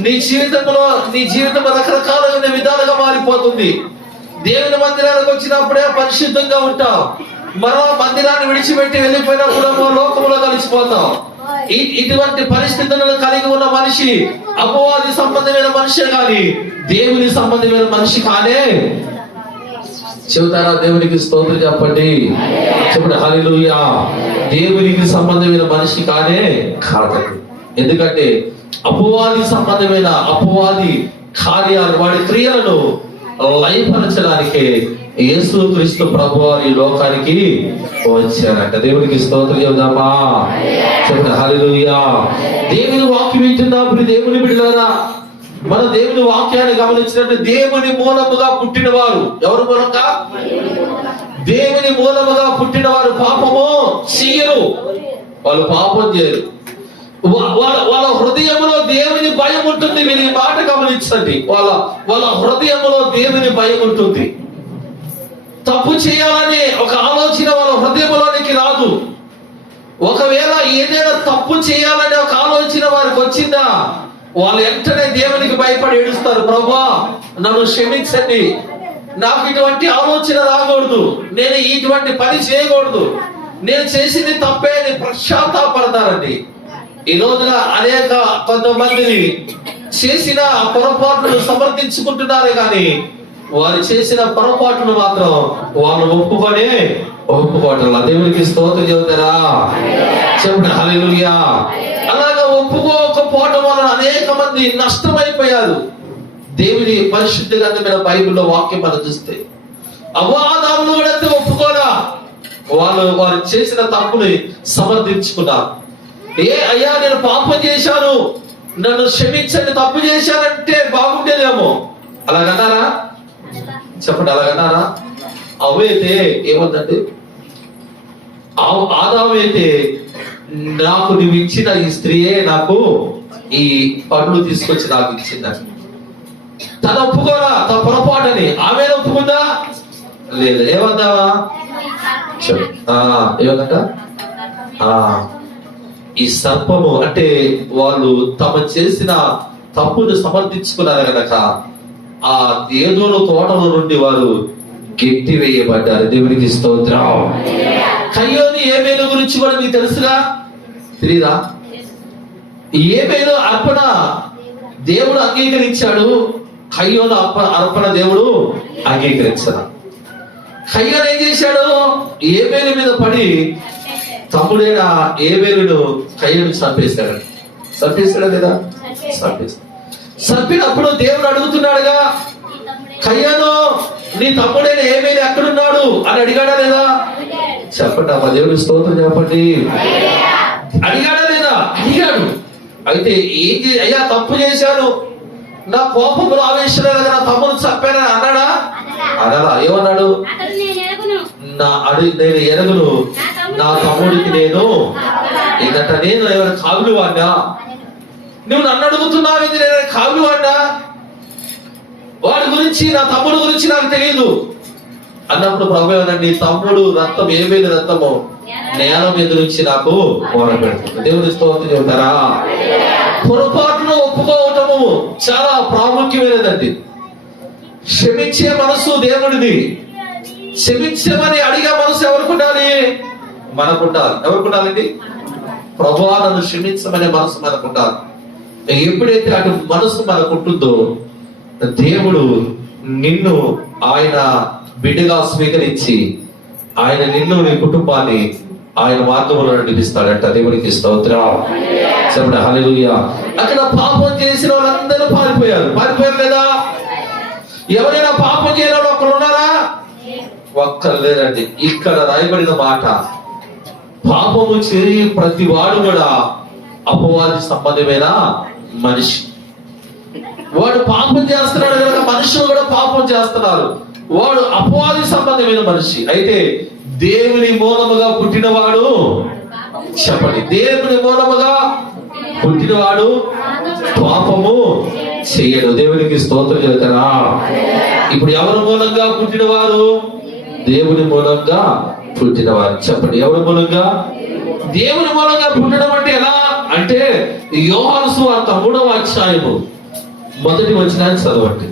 నీ జీవితం రకరకాలైన విధాలుగా మారిపోతుంది. దేవుని మందిరానికి వచ్చినప్పుడే పరిశుద్ధంగా ఉంటావు. మరో మందిరాన్ని విడిచిపెట్టి వెళ్ళిపోయినప్పుడు లోకంలో కలిసిపోతావు. ఇటువంటి పరిస్థితులను కలిగి ఉన్న మనిషి అపవాది సంబంధమైన మనిషే కానీ దేవుని సంబంధమైన మనిషి కానే. చెబుతారా? దేవునికి స్తోత్రం చెప్పండి. చెప్పండి హల్లెలూయా. దేవునికి సంబంధమైన మనిషి కానే కాదండి. ఎందుకంటే అపవాది సంబంధమైన అపవాది కార్యాలు, వాడి క్రియలను లయపరచడానికి యేసుక్రీస్తు ప్రభువు ఈ లోకానికి వచ్చారంట. దేవునికి స్తోత్రం చెబుదామా? చెప్పండి హల్లెలూయా. దేవుని వాక్యం వింటున్నప్పుడు దేవుని బిడ్డలారా, మన దేవుని వాక్యాన్ని గమనించినట్టు దేవుని మూలముగా పుట్టిన వారు ఎవరు? మూలంగా దేవుని మూలముగా పుట్టిన వారు పాపము చేయరు. వాళ్ళు పాపం చేయరు. వాళ్ళ హృదయంలో దేవుని భయం ఉంటుంది. మీరు ఈ మాట గమనించండి. వాళ్ళ హృదయంలో దేవుని భయం ఉంటుంది. తప్పు చేయాలని ఒక ఆలోచన వాళ్ళ హృదయంలోనికి రాదు. ఒకవేళ ఏదైనా తప్పు చేయాలని ఒక ఆలోచన వారికి వచ్చిందా, వాళ్ళు వెంటనే దేవునికి భయపడి ఏడుస్తారు. ప్రభువా నన్ను క్షమించండి, నాకు ఇటువంటి ఆలోచన రాకూడదు, నేను ఇటువంటి పని చేయకూడదు, నేను చేసింది తప్పే అని పశ్చాత్తాపడతారండి. ఈ రోజున కొంతమందిని చేసిన పొరపాటును సమర్థించుకుంటున్నారే కానీ వారు చేసిన పొరపాటును మాత్రం వాళ్ళు ఒప్పుకోవటం. దేవునికి స్తోత్రం చెబుతారా? చెప్పండి హల్లెలూయా. అలాగా ఒప్పుకోకపోవటం వలన అనేక మంది నష్టమైపోయారు. దేవుని పరిశుద్ధ గ్రంథమైన బైబిల్లో వాక్యం మనం చూస్తే అవాదాములు కూడా ఒప్పుకోరా, వారు చేసిన తప్పుని సమర్థించుకున్నారు. అయ్యా నేను పాపం చేశాను, నన్ను క్షమించండి, తప్పు చేశానంటే బాగుండేదేమో. అలాగన్నారా? చెప్పండి అలాగన్నారా? అవైతే ఏముందండి, ఆదాము అయితే నాకు నువ్వు ఇచ్చిన ఈ స్త్రీయే నాకు ఈ పండ్లు తీసుకొచ్చి నాకు ఇచ్చిందని తను ఒప్పుకోరా, తన పొరపాటని. ఆమె ఒప్పుకుందా? లేదు. ఏమందావా? ఏమందట? ఈ సర్పము అంటే వాళ్ళు తమ చేసిన తప్పును సమర్థించుకున్నారు కనుక ఆ ఏదోను తోటలో నుండి వారు గెట్టి వేయబడ్డారు. దేవునికి స్తోత్రం. కయ్యోని ఏబేలు గురించి కూడా మీకు తెలుసుగా? తెలీదా? ఏబేలు అర్పణ దేవుడు అంగీకరించాడు, కయ్యోను అర్పణ దేవుడు అంగీకరించాడు. కయ్యోను ఏం చేశాడు? ఏబేలు మీద పడి తమ్ముడైన ఏబేలును కయ్యోను చంపేశాడు. చంపేశాడా లేదా? చంపినప్పుడు దేవుడు అడుగుతున్నాడుగా, కయ్యోను నీ తమ్ముడైన ఏబేలు ఎక్కడున్నాడు అని అడిగాడా లేదా? చెప్పండి అమ్మా, దేవుడి స్తోత్రం చెప్పండి. అడిగాడా లేదా? అడిగాడు. అయితే అయ్యా తప్పు చేశాను, నా కోపంలో ఆవేశంలో నా తమ్ముడు చంపానని అన్నాడా? అనలా. ఏమన్నాడు? నేను ఎరగను, నా తమ్ముడికి నేను ఏంటంట, నేను ఎవరైనా కావులు వాడినా? నువ్వు నన్ను అడుగుతున్నావు, ఇది నేను కావులు వాడినా? వాడి గురించి, నా తమ్ముడు గురించి నాకు తెలియదు అన్నప్పుడు ప్రభు ఏమన్నా, నీ తమ్ముడు రక్తం ఏమేమి రక్తమో నేల మీద నుంచి నాకు మొరపెడుతుంది. దేవుని స్తోత్రం చెబుతారా? పొరపాటును ఒప్పుకోవటము చాలా ప్రాముఖ్యమైనదండి. క్షమించే మనసు దేవుడిది. క్షమించమని అడిగే మనసు ఎవరికి ఉండాలి? మనకు ఉండాలి. ఎవరికి ఉండాలండి? ప్రభువా నన్ను క్షమించమనే మనసు మనకు ఉండాలి. ఎప్పుడైతే అటు మనసు మనకు ఉంటుందో దేవుడు నిన్ను ఆయన బిడ్డగా స్వీకరించి ఆయన నిన్ను, నీ కుటుంబాన్ని ఆయన మార్గంలో నడిపిస్తాడంట. దేవునికి స్తోత్రం చెప్పండి. హల్లెలూయా. అక్కడ పాపం చేసిన వాళ్ళందరూ పారిపోయారు. పారిపోయారు లేదా? ఎవరైనా పాపం చేయని వాళ్ళు ఒక్కరు ఉన్నారా? ఒక్కరు లేరండి. ఇక్కడ రాయబడిన మాట, పాపము చేయి ప్రతి వాడు కూడా అపవాది సంబంధమైన మనిషి. వాడు పాపం చేస్తున్నాడు కనుక మనుషులు కూడా పాపం చేస్తున్నారు. వాడు అపవాది సంబంధమైన మనిషి. అయితే దేవుని మూలముగా పుట్టినవాడు, చెప్పండి, దేవుని మూలముగా పుట్టినవాడు పాపము చెయ్యడు. దేవునికి స్తోత్రం చెబుతారా? ఇప్పుడు ఎవరి మూలంగా పుట్టినవారు? దేవుని మూలంగా పుట్టినవారు. చెప్పండి, ఎవరి మూలంగా? దేవుని మూలంగా పుట్టడం అంటే ఎలా అంటే, యోహాను సువార్త 3వ అధ్యాయము 1వ వచనాన్ని చదవండి.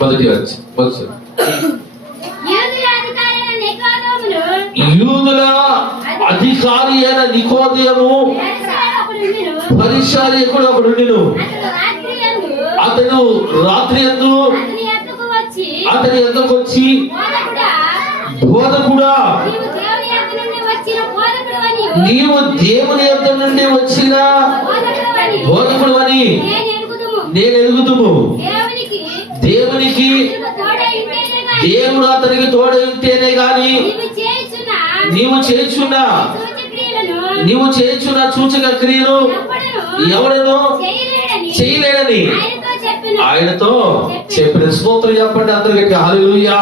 1వ వచనం. యూదుల అధికారి అయిన నికోదేము పరిచారకుడు ఒకడుండెను. అతడు రాత్రి యందు అతని యొద్దకు వచ్చి, బోధకుడా, నీవు దేవుని యొద్ద నుండి వచ్చిన బోధకుడు అని నేను ఎరుగుదుము. దేవునికి దేవుడు అతనికి తోడై ఉంటేనే గాని నీవు చేయుచున్న సూచక క్రియలు ఎవడను చేయలేడని ఆయనతో చెప్పిన. స్తోత్రం చెప్పండి అందరికీ. హల్లెలూయా.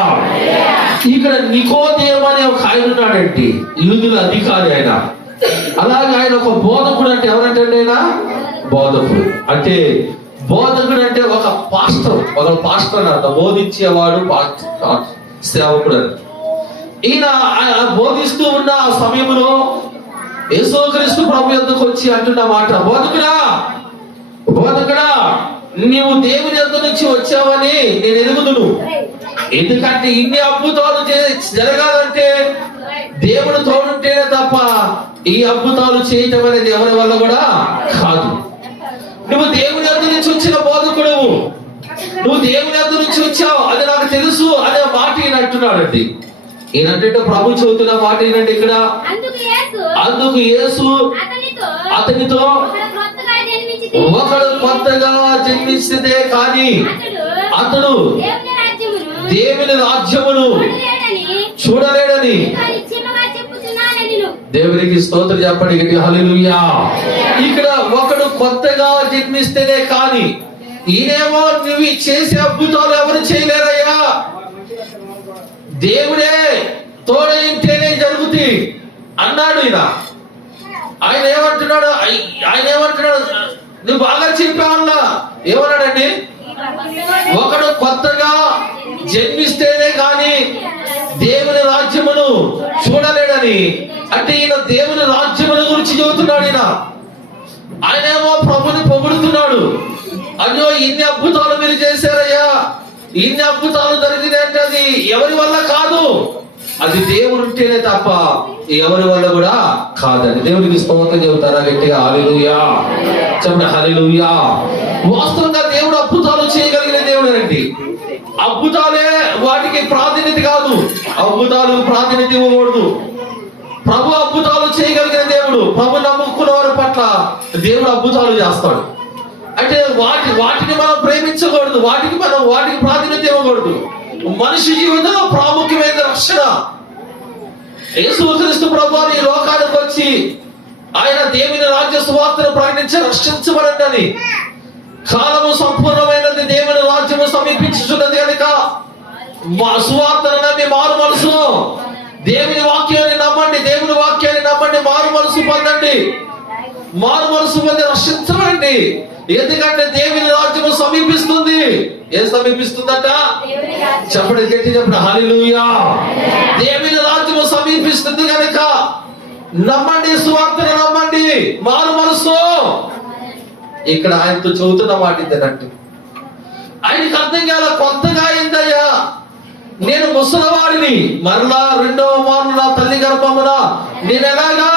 ఇక్కడ నికోదేము అనే ఒక ఆయన ఉన్నాడండి, యూదుల అధికారి ఆయన. అలాగే ఆయన ఒక బోధకుడు. అంటే ఎవరంటే ఆయన బోధకుడు. అంటే బోధకుడు అంటే ఒక పాస్టర్ అని అర్థం. బోధించేవాడు సేవకుడు అని. ఈయన బోధిస్తూ ఉన్న ఆ సమయంలో యేసుక్రీస్తు ప్రభు యొద్దకు వచ్చి అంటున్న మాట, బోధకుడా, నీవు దేవుని యొద్ద నుంచి వచ్చావని నేను ఎరుగుదును. ఎందుకంటే ఇన్ని అద్భుతాలు జరగాలంటే దేవుడు తోడుంటేనే తప్ప ఈ అద్భుతాలు చేయటం అనేది ఎవరి వల్ల కూడా కాదు. నువ్వు దేవుని యొద్ద నుంచి వచ్చిన బోధకుడు, నువ్వు దేవుని యొద్ద నుంచి వచ్చావు, అది నాకు తెలుసు అనే మాట ఈయన అంటున్నాడండి. ఈయనంటే ప్రభు చదువుతున్న మాట ఏంటంటే ఇక్కడ, అందుకు యేసు అతనితో, ఒకడు కొత్తగా జన్మిస్తే కానీ అతడు దేవుని రాజ్యమును చూడలేడని. దేవునికి స్తోత్రం చెప్పండి. హల్లెలూయా. ఇక్కడ ఒకడు కొత్తగా జన్మిస్తేనే కానీ, ఈయనేమో నువ్వు చేసే అద్భుతాలు ఎవరు చేయలేరయ్యా, దేవుడే తోడైంటేనే జరుగుతాయి అన్నాడు. ఆయన ఏమంటున్నాడు? నువ్వు బాగా చెప్పావన్నా. ఏమన్నాడండి? ఒకడు కొత్తగా జన్మిస్తేనే కానీ దేవుని రాజ్యమును చూడలేడని. అంటే ఈయన దేవుని రాజ్యముల గురించి చెబుతున్నాడు. ఆయనేమో ప్రభుని పొగుడుతున్నాడు. అయ్యో, ఇన్ని అద్భుతాలు మీరు చేశారయ్యా, ఇన్ని అద్భుతాలు జరిగినాయంటే అది ఎవరి వల్ల కాదు, అది దేవుడు ఉంటేనే తప్ప ఎవరి వల్ల కూడా కాదని. దేవుడికి స్తోత్రం చెబుతారా గట్టిగా? హల్లెలూయా చెప్పండి, హల్లెలూయా. వాస్తవంగా దేవుడు అద్భుతాలు చేయగలిగిన దేవుడు అండి. అద్భుతాలే వాటికి ప్రాధాన్యత కాదు, అద్భుతాలు ప్రాధాన్యత ఇవ్వకూడదు. ప్రభు అద్భుతాలు చేయగలిగిన దేవుడు. ప్రభు నమ్ముకున్న వారి పట్ల దేవుడు అద్భుతాలు చేస్తాడు. అంటే వాటిని మనం ప్రేమించకూడదు, వాటికి ప్రాధాన్యత ఇవ్వకూడదు. మనిషి జీవితంలో ప్రాముఖ్యమైన రక్షణ. యేసుక్రీస్తు ప్రభువు ఈ లోకానికి వచ్చి ఆయన దేవుని రాజ్య సువార్తను ప్రకటించి రక్షించబడండి. కాలము సంపూర్ణమైనది, దేవుని రాజ్యము సమీపించుచున్నది కనుక సువార్తను నమ్మి మారు మనసు, దేవుని వాక్యాన్ని నమ్మండి, దేవుని వాక్యాన్ని నమ్మండి, మారు మనసు పొందండి, మారు మనసు పొంది రక్షించబడండి. ఎందుకంటే దేవుని రాజ్యము సమీపిస్తుంది. ఏం సమీపిస్తుందట? చెప్పండి, గట్టి చెప్పండి, హల్లెలూయా. దేవుని రాజ్యము సమీపిస్తుంది కనుక నమ్మండి, సువార్తను నమ్మండి, మారు మనసు. ఇక్కడ ఆయనతో చదువుతున్న వాటిదేనంటే ఆయనకి అర్థం కాల. కొత్తగా అయిందయ్యా, నేను ముసలవాడిని, మరలా రెండవ మారు నా తల్లి గర్భమున నేను ఎలాగా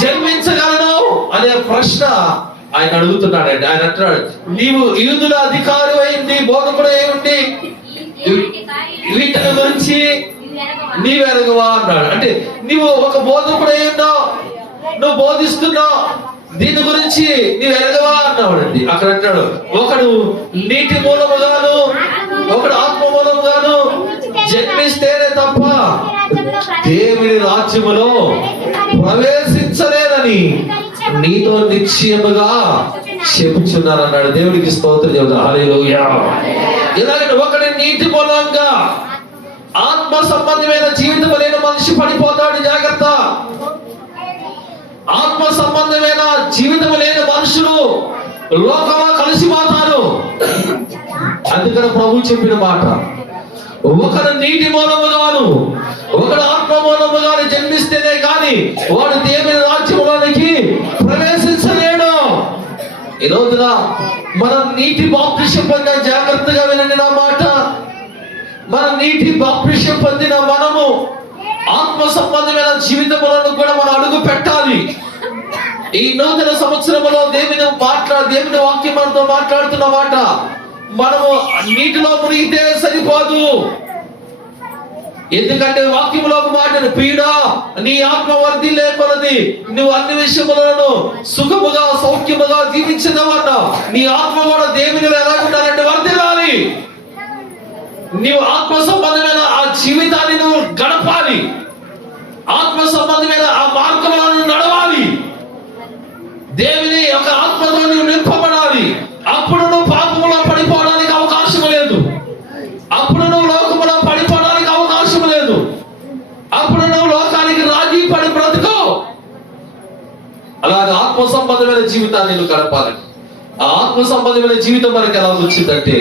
జన్మించగలను అనే ప్రశ్న ఆయన అడుగుతున్నాడండి. ఆయన అంటున్నాడు, నీవు యూదుల అధికారి అయింది, బోధకుడు అయింది, వీటిని గురించి నీవు ఎరగవా అన్నాడు. అంటే నీవు ఒక బోధకుడు అయ్యున్నావు, నువ్వు బోధిస్తున్నావు, దీని గురించి నీవు ఎరగవా అన్నాడండి. అక్కడ అంటాడు, ఒకడు నీటి మూలముగాను ఒకడు ఆత్మ మూలముగాను జన్మిస్తేనే తప్ప దేవుని రాజ్యములో ప్రవేశించలేదని నీతో నిశ్చయముగా చెప్పుచున్నాను అన్నాడు. దేవుడికి స్తోత్రం చెబుతాను, హల్లెలూయా. ఇలాగ ఒకటి నీటి మూలంగా ఆత్మ సంబంధమైన జీవితం లేని మనిషి పడిపోతాడు. జాగ్రత్త. ఆత్మ సంబంధమైన జీవితం లేని మనుషులు లోకంలో కలిసిపోతారు. అందుకని ప్రభు చెప్పిన మాట, ఒకడు నీటి మూలముగాను ఒకడు ఆత్మ మూలముగాను జన్మిస్తేనే కానీ వాడు దేవుని రాజ్యంలోనికి ప్రవేశించలేడు. ఈ రోజున మనం నీటి బాప్తిసం పొందిన, జాగ్రత్తగా వినండి నా మాట, మనం నీటి బాప్తిసం పొందిన మనము ఆత్మ సంబంధమైన జీవితములను కూడా మనం అడుగు పెట్టాలి. ఈ నూతన సంవత్సరంలో దేవుని వాక్యం మనతో మాట్లాడుతున్న మాట, మనము నీటిలో మునిగితే సరిపోదు. ఎందుకంటే వాక్యంలో ఒక మాట, పీడ నీ ఆత్మ వర్ధిల్లే కొలది నువ్వు అన్ని విషయములను సుఖముగా సౌఖ్యముగా జీవించదవన్నా. నీ ఆత్మ కూడా దేవుని ఎలా ఉండాలంటే వర్ధిల్లాలి. నీవు ఆత్మ సంబంధమైన ఆ జీవితాన్ని నువ్వు గడపాలి, ఆత్మ సంబంధమైన ఆ మార్గంలో నడవాలి, దేవుని యొక్క ఆత్మతో నువ్వు నింపబడాలి. అప్పుడు నువ్వు పాపములో పడిపోవడానికి అవకాశం లేదు, అప్పుడు నువ్వు లోకములో పడిపోవడానికి అవకాశం లేదు, అప్పుడు నువ్వు లోకానికి రాజీ పడి బ్రతుకో. అలాగే ఆత్మ సంబంధమైన జీవితాన్ని నువ్వు గడపాలి. ఆ ఆత్మ సంబంధమైన జీవితం మనకి ఎలా వచ్చిందంటే,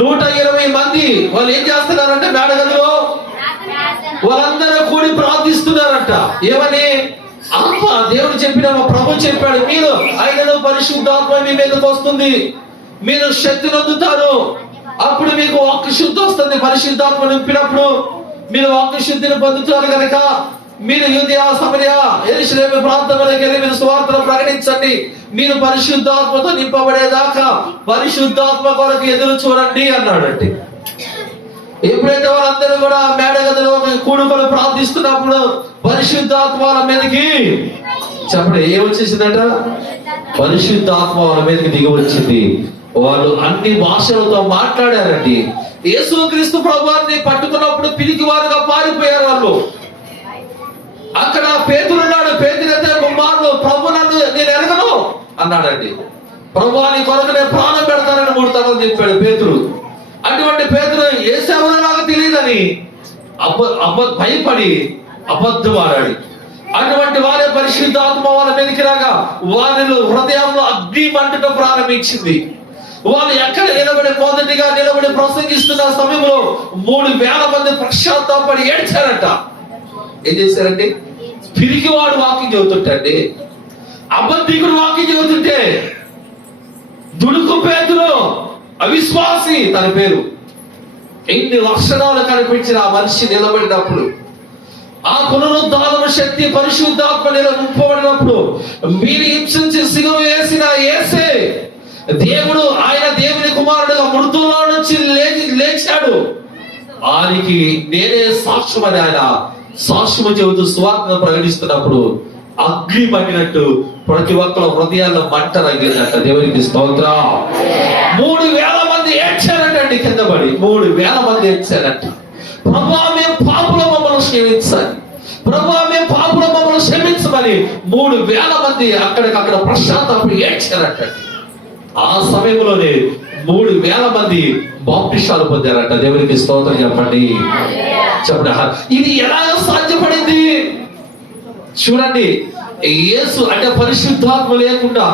120 మంది వాళ్ళు ఏం చేస్తున్నారంటే మేడగదిలో వాళ్ళందరూ కూడి ప్రార్థిస్తున్నారంట. ఏమని? ఆత్మ, దేవుడు చెప్పిన ప్రభు చెప్పాడు, మీరు ఆయనలో పరిశుద్ధాత్మ మీ మీదకి వస్తుంది, మీరు శక్తి పొందుతారు, అప్పుడు మీకు వాక్కు శుద్ధి వస్తుంది. పరిశుద్ధాత్మ నింపినప్పుడు మీరు వాక్కు శుద్ధిని పొందుతారు కనుక మీరు యూదయ సమరయ యెరూషలేము ప్రాంతంలోకి వెళ్ళి మీరు సువార్తను ప్రకటించండి. మీరు పరిశుద్ధాత్మతో నింపబడేదాకా పరిశుద్ధాత్మ కొరకు ఎదురు చూడండి అన్నాడండి. ఎప్పుడైతే వాళ్ళందరూ కూడా మేడగదిలో కూడుకొని ప్రార్థిస్తున్నప్పుడు పరిశుద్ధాత్మ వాళ్ళ మీదకి, చెప్పండి, ఏమొచ్చేసిందట? పరిశుద్ధాత్మ వాళ్ళ మీదకి దిగి వచ్చింది. వాళ్ళు అన్ని భాషలతో మాట్లాడారండి. యేసుక్రీస్తు ప్రభువారిని పట్టుకున్నప్పుడు పిరికి వారుగా పారిపోయారు వాళ్ళు. అక్కడ పేతురు ఉన్నాడు. పేతురైతే ముమ్మార్లు ప్రభు నన్ను నేను ఎరగను అన్నాడండి. ప్రభువాని కొరకు నేను ప్రాణం పెడతానని 3 సార్లు చెప్పాడు పేతురు. అటువంటి పేతురు యేసు ఎవరో నాకు తెలియదని భయపడి అబద్ధం ఆడాడు. అటువంటి వారే పరిశుద్ధాత్మ వాళ్ళ మీదకి రాగా వారిలో హృదయంలో అగ్ని మంటడం ప్రారంభించింది. వాళ్ళు ఎక్కడ మొదటిగా నిలబడి ప్రసంగిస్తున్న సమయంలో 3,000 మంది పశ్చాత్తాపడి ఏడ్చారట. ఏం చేశారంటే, పిరికివాడు వాక్యం చెబుతుంటండి, అబద్ధికుడు వాక్యం చెబుతుంటే, దుడుకు పేతురు అవిశ్వాసి తన పేరు, ఎన్ని లక్షణాలు కనిపించిన ఆ మనిషి నిలబడినప్పుడు, ఆ పునరుద్ధారణ శక్తి పరిశుద్ధాత్మ నింపబడినప్పుడు, మీరు హింసించి సిలువ వేసిన యేసే దేవుడు, ఆయన దేవుని కుమారుడుగా మృతుల్లో నుంచి లేచాడు, ఆయనకి నేనే సాక్ష్యం అని ఆయన సాక్ష్యం చెబుతూ సువార్తను ప్రకటిస్తున్నప్పుడు అగ్ని మండినట్టు ప్రతి ఒక్కరు హృదయాల్లో మంట రగిలినట్ట. దేవునికి స్తోత్రం. 3,000 మంది ఏడ్చారంటండి, కింద పడి 3,000 మంది ఏడ్చారంట. ప్రభువా మేము పాపుల మమ్మల్ని క్షమించాలి, ప్రభువా మేము పాపుల మమ్మల్ని క్షమించమని 3,000 మంది అక్కడికక్కడ ప్రశాంతప్పుడు ఏడ్చారంట. ఆ సమయంలోనే 3,000 మంది బాప్టిస్టాలు పొందారంట. దేవునికి స్తోత్రం చెప్పండి. ఇది ఎలా సాధ్యపడింది చూడండి. యేసు అంటే పరిశుద్ధాత్మ లేకుండా,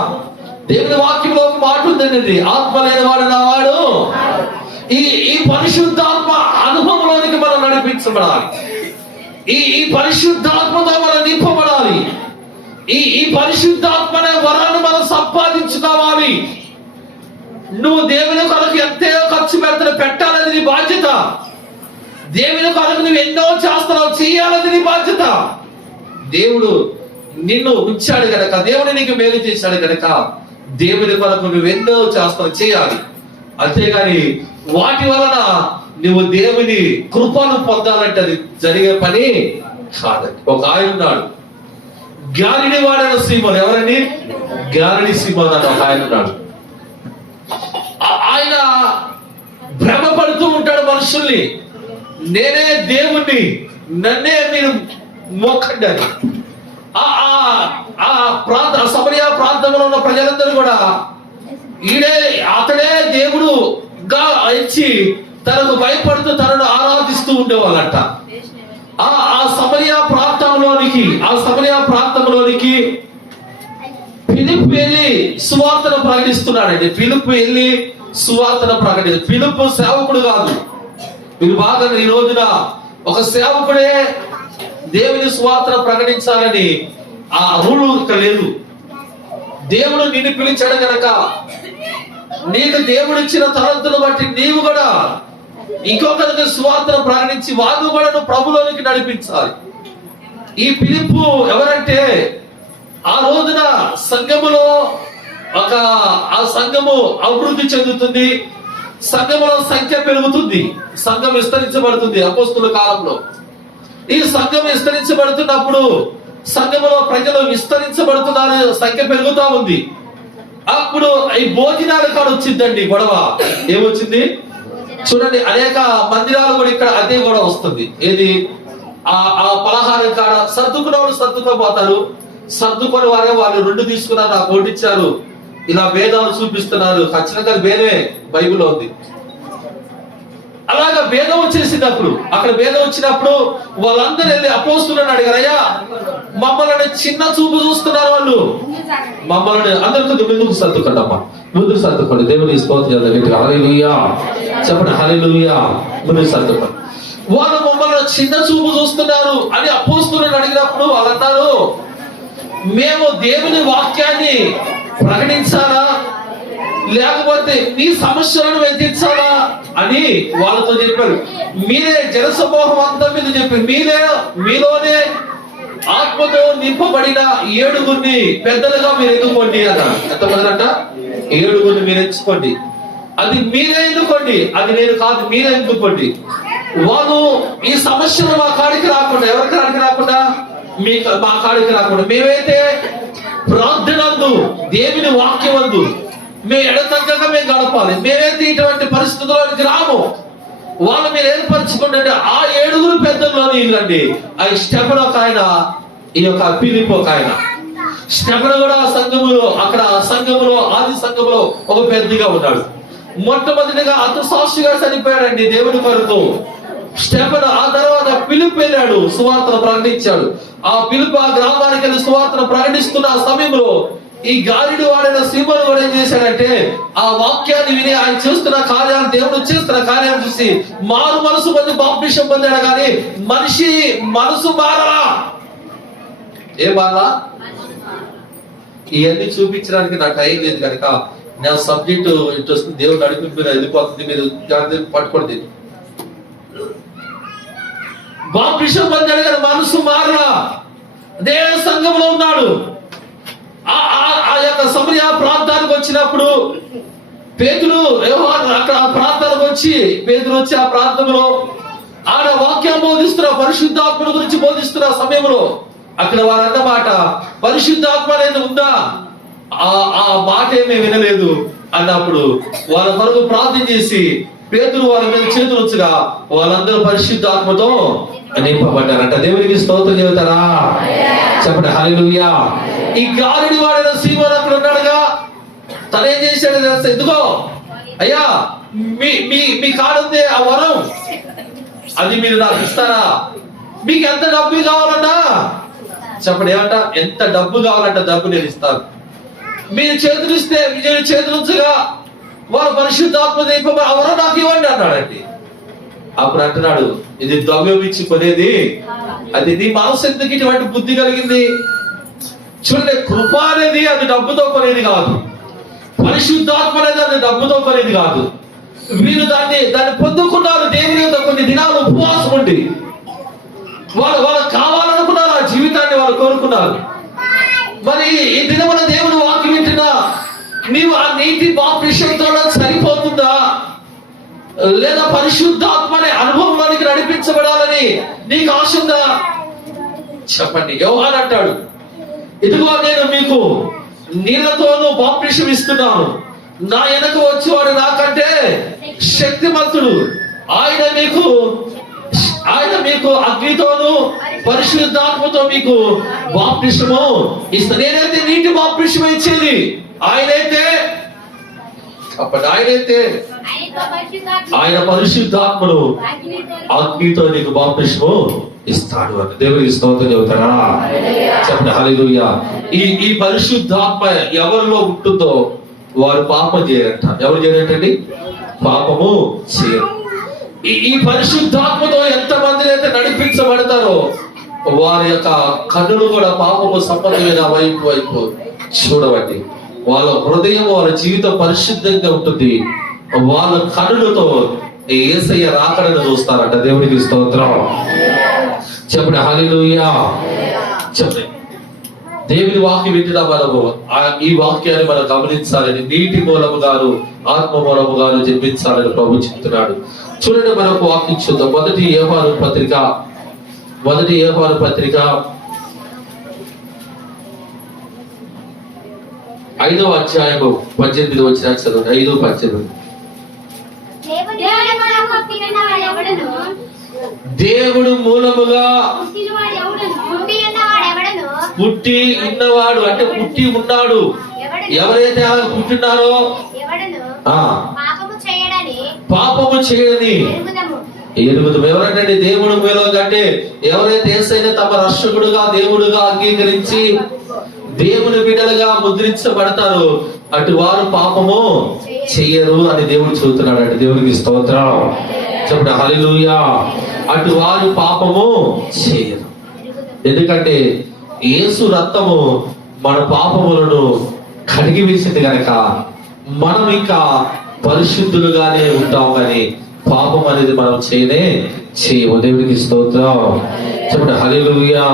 దేవుని వాక్యంలో ఒక మాట ఉందండి, ఆత్మ లేని వాడు నా వాడు. ఈ పరిశుద్ధాత్మ అనుభవంలోనికి మనం నడిపించబడాలి. ఈ పరిశుద్ధాత్మతో మనం నింపబడాలి. ఈ పరిశుద్ధాత్మ అనే వరాన్ని మనం సంపాదించుకోవాలి. నువ్వు దేవుని కొరకు ఎంతో ఖర్చు పెట్టాలనేది నీ బాధ్యత. దేవుని కొరకు నువ్వు ఎన్నో చేస్తున్నావు, చేయాలనేది నీ బాధ్యత. దేవుడు నిన్ను ఉంచాడు గనక, దేవుడు నీకు మేలు చేశాడు గనక, దేవుని కొరకు నువ్వు ఎన్నో చేస్తావు, చేయాలి. అంతేగాని వాటి వలన నువ్వు దేవుని కృపను పొందాలంటే అది జరిగే పని కాదండి. ఒక ఆయన ఉన్నాడు, గాలిని వాడిన సీమోన్. ఎవరండి? గాలిని సీమోన్ అని ఒక ఆయన ఉన్నాడు. ఆయన భ్రమపడుతూ ఉంటాడు మనుషుల్ని, నేనే దేవుణ్ణి, నన్నే మీరు మొక్కండి అని. ఆ ప్రాంత సమరయ ప్రాంతంలో ఉన్న ప్రజలందరూ కూడా అతడే దేవుడుగా ఇచ్చి తనకు భయపడుతూ తనను ఆరాధిస్తూ ఉండేవాళ్ళంట. ఆ సమరయ ప్రాంతంలోనికి ఫిలిప్పు వెళ్ళి సువార్తను ప్రకటిస్తున్నాడండి. ఫిలిప్పు వెళ్ళి సువార్తను ఫిలిప్పు సేవకుడు కాదు. మీరు బాగా ఈ రోజున ఒక సేవకుడే దేవుని సువార్తను ప్రకటించాలని ఆ రూలు ఇక్కడ లేదు. దేవుడు నిన్ను పిలిచాడు కనుక నీకు దేవుడు ఇచ్చిన తలంతును బట్టి నీవు కూడా ఇంకొకరికి సువార్తను ప్రకటించి వారు కూడా నువ్వు ప్రభులోనికి నడిపించాలి. ఈ ఫిలిప్పు ఎవరంటే, ఆ రోజున సంఘములో ఆ సంఘము అభివృద్ధి చెందుతుంది, సంఘములో సంఖ్య పెరుగుతుంది, సంఘం విస్తరించబడుతుంది. అపోస్తుల కాలంలో ఈ సంఘం విస్తరించబడుతున్నప్పుడు సంఘములో ప్రజలు విస్తరించబడుతున్నారు, సంఖ్య పెరుగుతా ఉంది. అప్పుడు ఈ భోజనాల కాడ వచ్చిందండి గొడవ. ఏమొచ్చింది చూడండి, అనేక మందిరాలు కూడా ఇక్కడ అదే గొడవ వస్తుంది. ఏది? ఆ పలహారం కాడ సర్దుకున్న వాళ్ళు సర్దుకోపోతారు, సర్దుకొని వారే వాళ్ళు 2 తీసుకున్నారు, నాకు ఓటిచ్చారు, ఇలా భేదాలు చూపిస్తున్నారు. ఖచ్చితంగా భేదమే బైబిల్లో ఉంది. అలాగా భేదం వచ్చేసినప్పుడు, అక్కడ భేదం వచ్చినప్పుడు వాళ్ళందరూ వెళ్ళి అపోస్తులను అడిగారు, అయ్యా మమ్మల్ని చిన్న చూపు చూస్తున్నారు వాళ్ళు, మమ్మల్ని అందరికీ ముందుకు సర్దుకోండి అమ్మా, ముందుకు సర్దుకోండి. దేవుని స్తోత్రం హల్లెలూయా చెప్పండి, హల్లెలూయా. ముందుకు సర్దుకోండి. వాళ్ళు మమ్మల్ని చిన్న చూపు చూస్తున్నారు అని అపోస్తులను అడిగినప్పుడు వాళ్ళందరూ, మేము దేవుని వాక్యాన్ని ప్రకటించాలా లేకపోతే మీ సమస్యలను వెతించాలా అని వాళ్ళతో చెప్పారు. మీరే జనసమూహం అంతా మీద చెప్పి మీలోనే ఆత్మతో నింపబడిన 7 పెద్దలుగా మీరు ఎన్నుకోండి అన్నారు. ఎంతమంది అంట? 7 మీరు ఎంచుకోండి. అది మీరే ఎన్నుకోండి, అది నేను కాదు, మీరే ఎన్నుకోండి. వాళ్ళు ఈ సమస్యలు మా కాడికి రాకుండా, ఎవరి కాడికి రాకుండా, మా కాడికి రాకుండా, మేమైతే ప్రార్థనందు దేవుని వాక్యమందు మేము ఎడతగ్గగా మేము గడపాలి. మేమైతే ఇటువంటి పరిస్థితుల్లోనికి రాము. వాళ్ళు మీరు ఏర్పరచుకోండి. ఆ 7 పెద్దల్లోని ఇల్లండి. ఆ స్టెఫెను ఒక ఆయన, ఈ యొక్క ఫిలిప్పు ఒక ఆయన. స్టెఫెను కూడా అక్కడ సంఘములో ఆది సంఘములో ఒక పెద్దగా ఉన్నాడు. మొట్టమొదటిగా అతను సాక్షిగా చనిపోయాడండి దేవుని కొరకు. స్టెఫెను ఆ తర్వాత ఫిలిప్పు వెళ్ళాడు, సువార్తను ప్రకటించాడు. ఆ ఫిలిప్పు ఆ గ్రామానికి వెళ్ళి సువార్తను ప్రకటిస్తున్న ఆ సమయంలో ఈ గాలిడి వాడైన సీమోను కూడా ఏం చేశాడంటే ఆ వాక్యాన్ని విని ఆయన చేస్తున్న కార్యాలు, దేవుడు చేస్తున్న కార్యాలు చూసి మారు మనసు పొంది బాప్టిజం పొందాడు. కానీ మనిషి మనసు మారలా. ఏ మారలా? ఇవన్నీ చూపించడానికి నాకు టైం లేదు కనుక నా సబ్జెక్టు ఇటు వస్తుంది, దేవుడు నడిపి మీరు వెళ్ళిపోతుంది, మీరు పట్టుకోండి. బాప్టిజం పొందాడు కానీ మనసు మారలా. అదే సంఘంలో ఉన్నాడు. ఆ యొక్క సమరయ ప్రాంతానికి వచ్చినప్పుడు పేతురు అక్కడ ఆ ప్రాంతానికి వచ్చి ఆ ప్రాంతంలో ఆడ వాక్యం బోధిస్తున్న, పరిశుద్ధాత్మ గురించి బోధిస్తున్న సమయంలో అక్కడ వారన్నమాట, పరిశుద్ధాత్మ అనేది ఉందా? ఆ మాట ఏమీ వినలేదు అన్నప్పుడు వాళ్ళ కొరకు ప్రార్థన చేసి పేతురు వాళ్ళ మీద చేతులు వచ్చుగా వాళ్ళందరూ పరిశుద్ధాత్మతో నింపబడ్డారంట. దేవునికి స్తోత్రం చెబుతారా? చెప్పండి హల్లెలూయా. ఈ గాలిడి వాడైన సీమోను అక్కడ ఉన్నాడుగా, తనేం చేశాడు తెలుసా? ఎందుకో అయ్యా మీ కాడుంది ఆ వరం, అది మీరు నాకు ఇస్తారా? మీకు ఎంత డబ్బు కావాలన్నా చెప్పండి. ఏమంట? ఎంత డబ్బు కావాలంట, డబ్బు నేను ఇస్తాను. మీరు చేతులు ఇస్తే మీరు చేతులు ఉంచగా వాళ్ళ పరిశుద్ధాత్మ ఆ వరం నాకు ఇవ్వండి అన్నాడండి. అప్పుడు అంటున్నాడు, ఇది ద్రవ్యం ఇచ్చి కొనేది, అది నీ మనసు ఎందుకు ఇటువంటి బుద్ధి కలిగింది? చూడండి, కృప అనేది అది డబ్బుతో కొనేది కాదు, పరిశుద్ధాత్మ అనేది అది డబ్బుతో కొనేది కాదు. వీరు దాన్ని పొందుకున్నారు. దేవుని యొక్క కొన్ని దినాలు ఉపవాసం ఉండి వాళ్ళకి కావాలనుకున్నారు, ఆ జీవితాన్ని వాళ్ళు కోరుకున్నారు. మరి ఈ దినమున దేవుడు వాక్యం వింటున్నా, నీవు ఆ నీటి బాప్టిజంతో సరిపోతుందా, లేదా పరిశుద్ధాత్మ అనే అనుభవంలోనికి నడిపించబడాలని నీకు ఆశ ఉందా? చెప్పండి. యోహాను అంటాడు, ఇదిగో నేను మీకు నీళ్లతోనూ బాప్టిజం ఇస్తున్నాను, నా వెనక వచ్చేవాడు నాకంటే శక్తిమంతుడు, ఆయన మీకు అగ్నితోనూ పరిశుద్ధాత్మతో మీకు బాప్టిజము ఇస్తాను. నేనైతే నీటి బాప్టిజం ఇచ్చేది, ఆయనైతే ఆయన పరిశుద్ధాత్మను అగ్నితో నీకు బాప్టిజము ఇస్తాడు అని. దేవునికి స్తోత్రం చెబుతారా? చెప్పండి హల్లెలూయా. ఈ పరిశుద్ధాత్మ ఎవరిలో ఉంటుందో వారు పాపం చేయరంట. ఎవరు చేయరంటండి? పాపము చేయరు. ఈ పరిశుద్ధాత్మతో ఎంత మందిని అయితే నడిపించబడతారో వారి యొక్క కన్నులు కూడా పాపము సంబంధమైన వైపు చూడబట్టి వాళ్ళ హృదయం, వాళ్ళ జీవితం పరిశుద్ధంగా ఉంటుంది. వాళ్ళ కన్నులతో యేసయ్య రాకడను చూస్తారంట. దేవునికి స్తోత్రం. చెప్పండి హల్లెలూయా. చెప్పండి. దేవుని వాక్యం వింటున్నా మనము ఈ వాక్యాన్ని మనం గమనించాలని, నీటి మూలముగాను ఆత్మ మూలముగాను జన్మించాలని ప్రభు చెప్తున్నాడు. చూడండి, మనకు వాక్యం చూద్దాం. మొదటి యోహాను పత్రిక 5వ అధ్యాయము 18 వచ్చిన చదువు. 5:18. దేవుడు మూలముగా పుట్టి ఉన్నవాడు, అంటే పుట్టి ఉన్నాడు. ఎవరైతే అలా పుట్టినారో పాపము చేయడని ఎరుగుదాం. ఎవరంటే దేవుడు మూలం కంటే ఎవరైతే యేసయ్యను తమ రక్షకుడుగా దేవుడుగా అంగీకరించి దేవుని బిడ్డలుగా ముద్రించబడతారు, అటు వారు పాపము చెయ్యరు అని దేవుడు చెబుతున్నాడు. అంటే దేవునికి స్తోత్రం. చెప్పండి హల్లెలూయా. అటు వారు పాపము చెయ్యరు. ఎందుకంటే యేసు రక్తము మన పాపములను కడిగి వేసింది కనుక మనం ఇంకా పరిశుద్ధులుగానే ఉంటాం, కానీ పాపం అనేది మనం చేయము. దేవునికి స్తోత్రం. చెప్పండి హల్లెలూయా.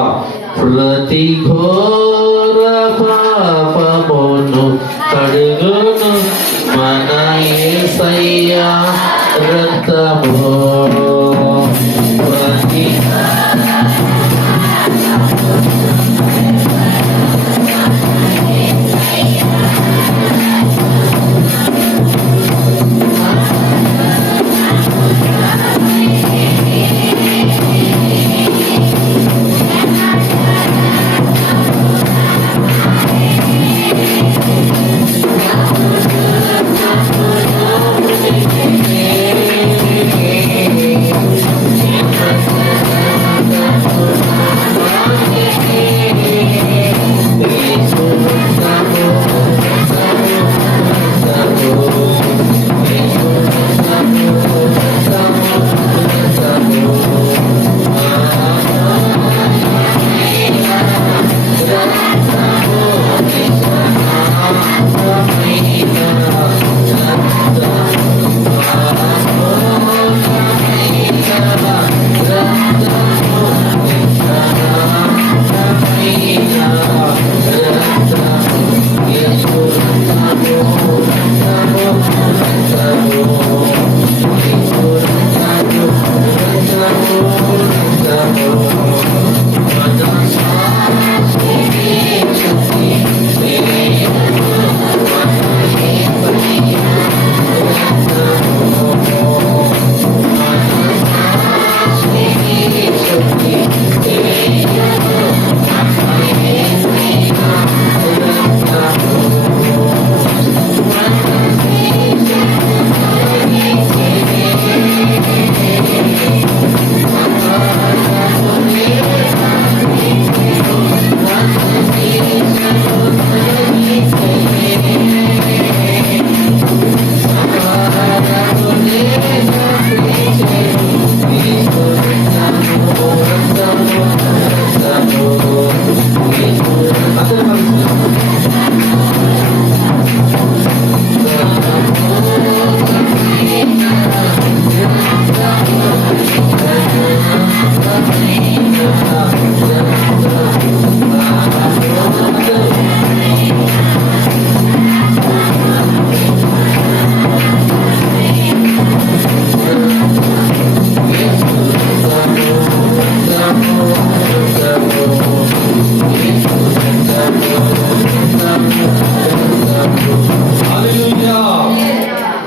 ప్రతి ఘోర పాపమును కడుగును మన యేసయ్య రక్తము. ప్రతి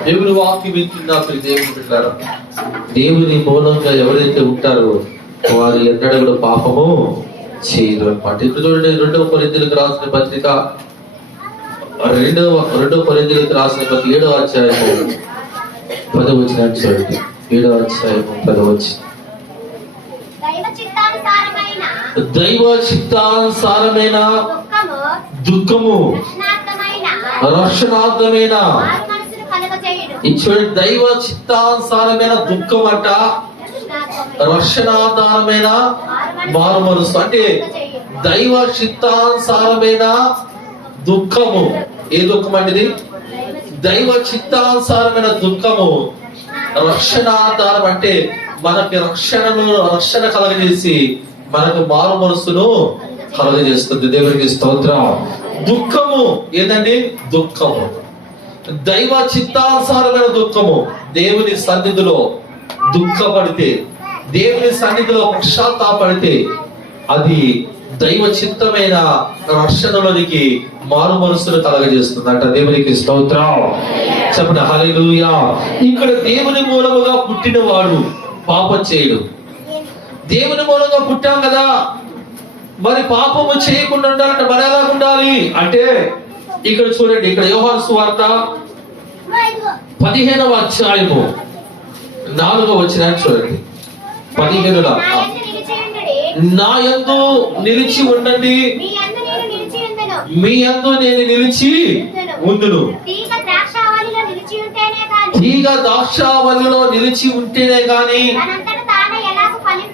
దేవుని వాక్యం వింటున్నప్పుడు దేవుని బిడ్డలారా, దేవుని మూలంగా ఎవరైతే ఉంటారో వారు ఎన్నడూ కూడా పాపము చేయరు అన్నమాట. ఇక్కడ చూడండి, 2 కొరింథీయులకు రాసిన పత్రిక 2 కొరింథీయులకు రాసిన పత్రిక 7వ అధ్యాయము 10వ వచనాన్ని చూడండి. 7వ అధ్యాయము 10వ వచనం. దైవ చిత్తానుసారమైన దుఃఖము రక్షణార్థమైన, చూడండి, దైవ చిత్తానుసారమైన దుఃఖం అంట రక్షణాధారమైన మారు మనసు. అంటే దైవ చిత్తానుసారమైన దుఃఖము. ఏ దుఃఖం అనేది? దైవ చిత్తానుసారమైన దుఃఖము. రక్షణాధారం అంటే మనకి రక్షణ కలగజేసి మనకు మారు మనసును కలగజేస్తుంది. దేవునికి స్తోత్రం. దుఃఖము ఏంటండి? దుఃఖము దైవ చిత్తానుసారమైన దుఃఖము. దేవుని సన్నిధిలో దుఃఖపడితే, దేవుని సన్నిధిలో పశ్చాత్తాపడితే అది దైవ చిత్తమైన రక్షణలోనికి మారు మనసును కలగజేస్తుంది అంట. దేవునికి స్తోత్రం. చెప్పండి హల్లెలూయా. ఇక్కడ దేవుని మూలముగా పుట్టిన వాడు పాపం చేయడు. దేవుని మూలంగా పుట్టాం కదా, మరి పాపము చేయకుండా ఉండాలంటే మరి ఎలా ఉండాలి అంటే ఇక్కడ చూడండి, ఇక్కడ యోహాను సువార్త 15వ అధ్యాయము 4వ వచనాన్ని చూడండి. 15వ, నా యందు నిలిచి ఉండండి, మీ యందు నేను నిలిచి ఉందును. తీగ ద్రాక్షావల్లిలో నిలిచి ఉంటేనే గాని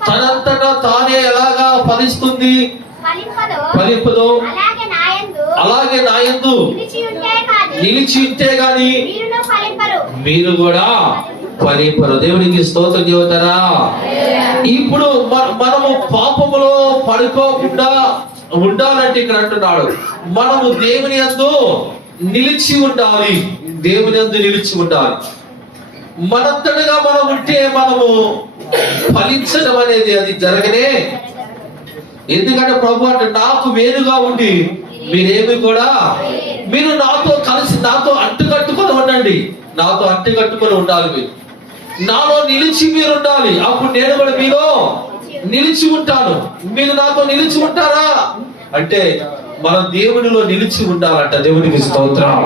తనంతటా తానే ఎలాగా ఫలిస్తుంది, ఫలింపదో, అలాగే నా యందు నిలిచి ఉంటే గాని మీరు కూడా ఫలింపరు. దేవునికి స్తోత్రం చెబుతారా? ఇప్పుడు మనము పాపములో పడుకోకుండా ఉండాలంటే ఇక్కడ అంటున్నాడు, మనము దేవుని యందు నిలిచి ఉండాలి. దేవుని యందు నిలిచి ఉండాలి. మనంతటగా మనం ఉంటే మనము ఫలించడం అనేది అది జరగనే. ఎందుకంటే ప్రభు అంటే నాకు వేరుగా ఉండి మీరేమి కూడా, మీరు నాతో కలిసి నాతో అంటుకట్టుకొని ఉండండి, నాతో అంటుకట్టుకొని ఉండాలి. మీరు నాలో నిలిచి మీరు ఉండాలి, అప్పుడు నేను కూడా మీలో నిలిచి ఉంటాను. మీరు నాతో నిలిచి ఉంటారా అంటే మనం దేవునిలో నిలిచి ఉండాలంట. దేవునికి స్తోత్రం.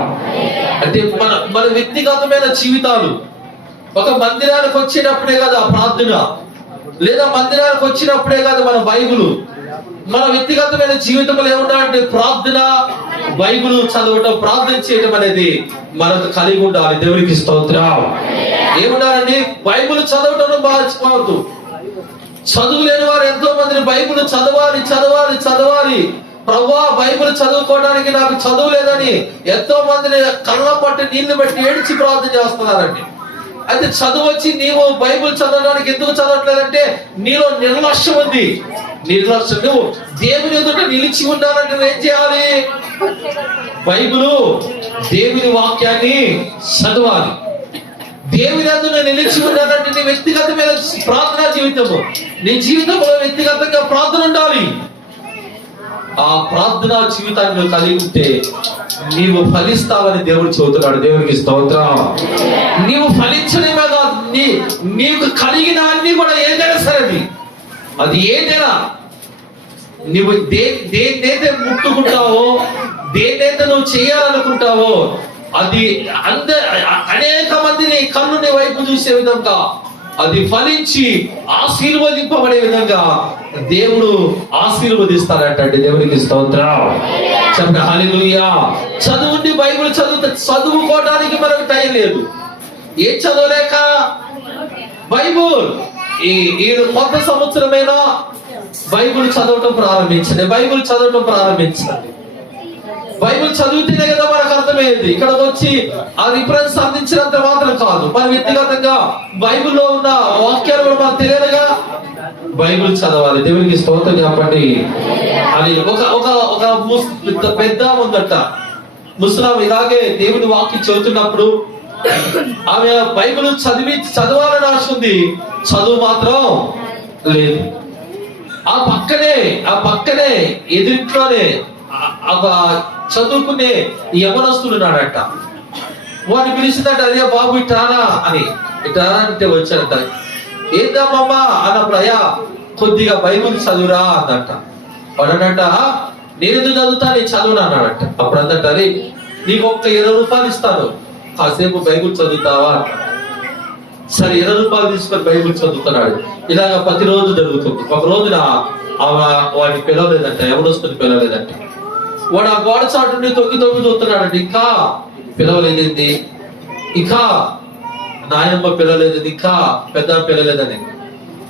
అంటే మన వ్యక్తిగతమైన జీవితాలు, ఒక మందిరానికి వచ్చినప్పుడే కాదు ఆ ప్రార్థన, లేదా మందిరానికి వచ్చినప్పుడే కాదు మన బైబిల్. మన వ్యక్తిగతమైన జీవితంలో ఏముండాలంటే ప్రార్థన, బైబిల్ చదవటం, ప్రార్థన చేయడం అనేది మనకు కలిగి ఉండాలి. దేవునికి స్తోత్రం. ఏముండాలండి? బైబిల్ చదవటం మర్చిపోవద్దు. చదువు లేని వారు ఎంతో మందిని బైబిల్ చదవాలి చదవాలి చదవాలి, ప్రభువా బైబిల్ చదువుకోవడానికి నాకు చదువు లేదని ఎంతో మందిని కళ్ళ పట్టి నీళ్లు పెట్టి ఏడ్చి ప్రార్థన చేస్తున్నారండి. అయితే చదువు వచ్చి నీవు బైబిల్ చదవడానికి ఎందుకు చదవట్లేదంటే నీలో నిర్లక్ష్యం ఉంది. నిర్లక్ష్యం. నువ్వు దేవుని ఎదుట నిలిచి ఉండాలంటే నువ్వు ఏం చేయాలి? బైబిల్, దేవుని వాక్యాన్ని చదవాలి. దేవుని ఎదుట నిలిచి ఉండాలంటే నీ వ్యక్తిగతమైన ప్రార్థనా జీవితము, నీ జీవితంలో వ్యక్తిగతంగా ప్రార్థన ఉండాలి. ఆ ప్రార్థనా జీవితాన్ని నువ్వు కలిగి ఉంటే నీవు ఫలిస్తావని దేవుడు చెబుతున్నాడు. దేవునికి స్తోత్రం. నీవు ఫలించడమే కాదు, నీకు కలిగిన అన్ని కూడా ఏదైనా సరే, అది ఏదైనా నువ్వు దేన్నైతే ముట్టుకుంటావో, దేన్నైతే నువ్వు చేయాలనుకుంటావో అది అనేక మందిని కన్ను నీ వైపు చూసే విధంగా అది ఫలించి ఆశీర్వదింపబడే విధంగా దేవుడు ఆశీర్వదిస్తాడంటే. దేవునికి స్తోత్రం. చెప్పండి హల్లెలూయా. చదువుండి బైబిల్ చదువుకోవడానికి మనకు టైం లేదు. ఏం చదవలేక బైబిల్ ఈ కొత్త సంవత్సరమైనా బైబిల్ చదవటం ప్రారంభించండి. బైబిల్ చదవటం ప్రారంభించండి. బైబిల్ చదివితేనే కదా మనకు అర్థమయ్యేది. ఇక్కడికి వచ్చి ఆ రిఫరెన్స్ అందించినంత మాత్రం కాదు, మన వ్యక్తిగతంగా బైబిల్లో ఉన్న వాక్యాలు కూడా మనకు తెలియదుగా. బైబిల్ చదవాలి. దేవునికి స్తోత్రం చెప్పండి. అని ఒక పెద్ద ఉందట ముస్లాం, ఇలాగే దేవుని వాక్యం చదువుతున్నప్పుడు ఆమె బైబిల్ చదవాలని ఆశ ఉంది, చదువు మాత్రం లేదు. ఆ పక్కనే ఎదుట్లోనే చదువుకునే యవనస్తుడు ఉన్నాడట. వాడిని పిలిచిందంట, అదే బాబు ఇటానా అని. ఇటానా అంటే వచ్చాడంట. ఏందమ్మా అన్నప్పుడు, అయ్యా కొద్దిగా బైబిల్ చదువురా అన్నట్ట. వాడు అన్నట్ట, నేను ఎందుకు చదువుతా, నేను చదువునా అన్నాడట. అప్పుడు అందట, అరే నీకు ఒక్క 20 రూపాయలు ఇస్తాను, కాసేపు బైబిల్ చదువుతావా. సరే 20 రూపాయలు తీసుకొని బైబిల్ చదువుతున్నాడు. ఇలాగ ప్రతిరోజు జరుగుతుంది. ఒక రోజున వాడిని పిలవలేదంట, ఎవరొస్తుంది పిలవలేదంట. వాడు ఆ గోడ చాటు నుండి తొక్కి చూస్తున్నాడండి. ఇంకా పిలవలేదండి, ఇంకా నాయనమ్మ పిలవలేదు, ఇంకా పెద్ద పిలవలేదని.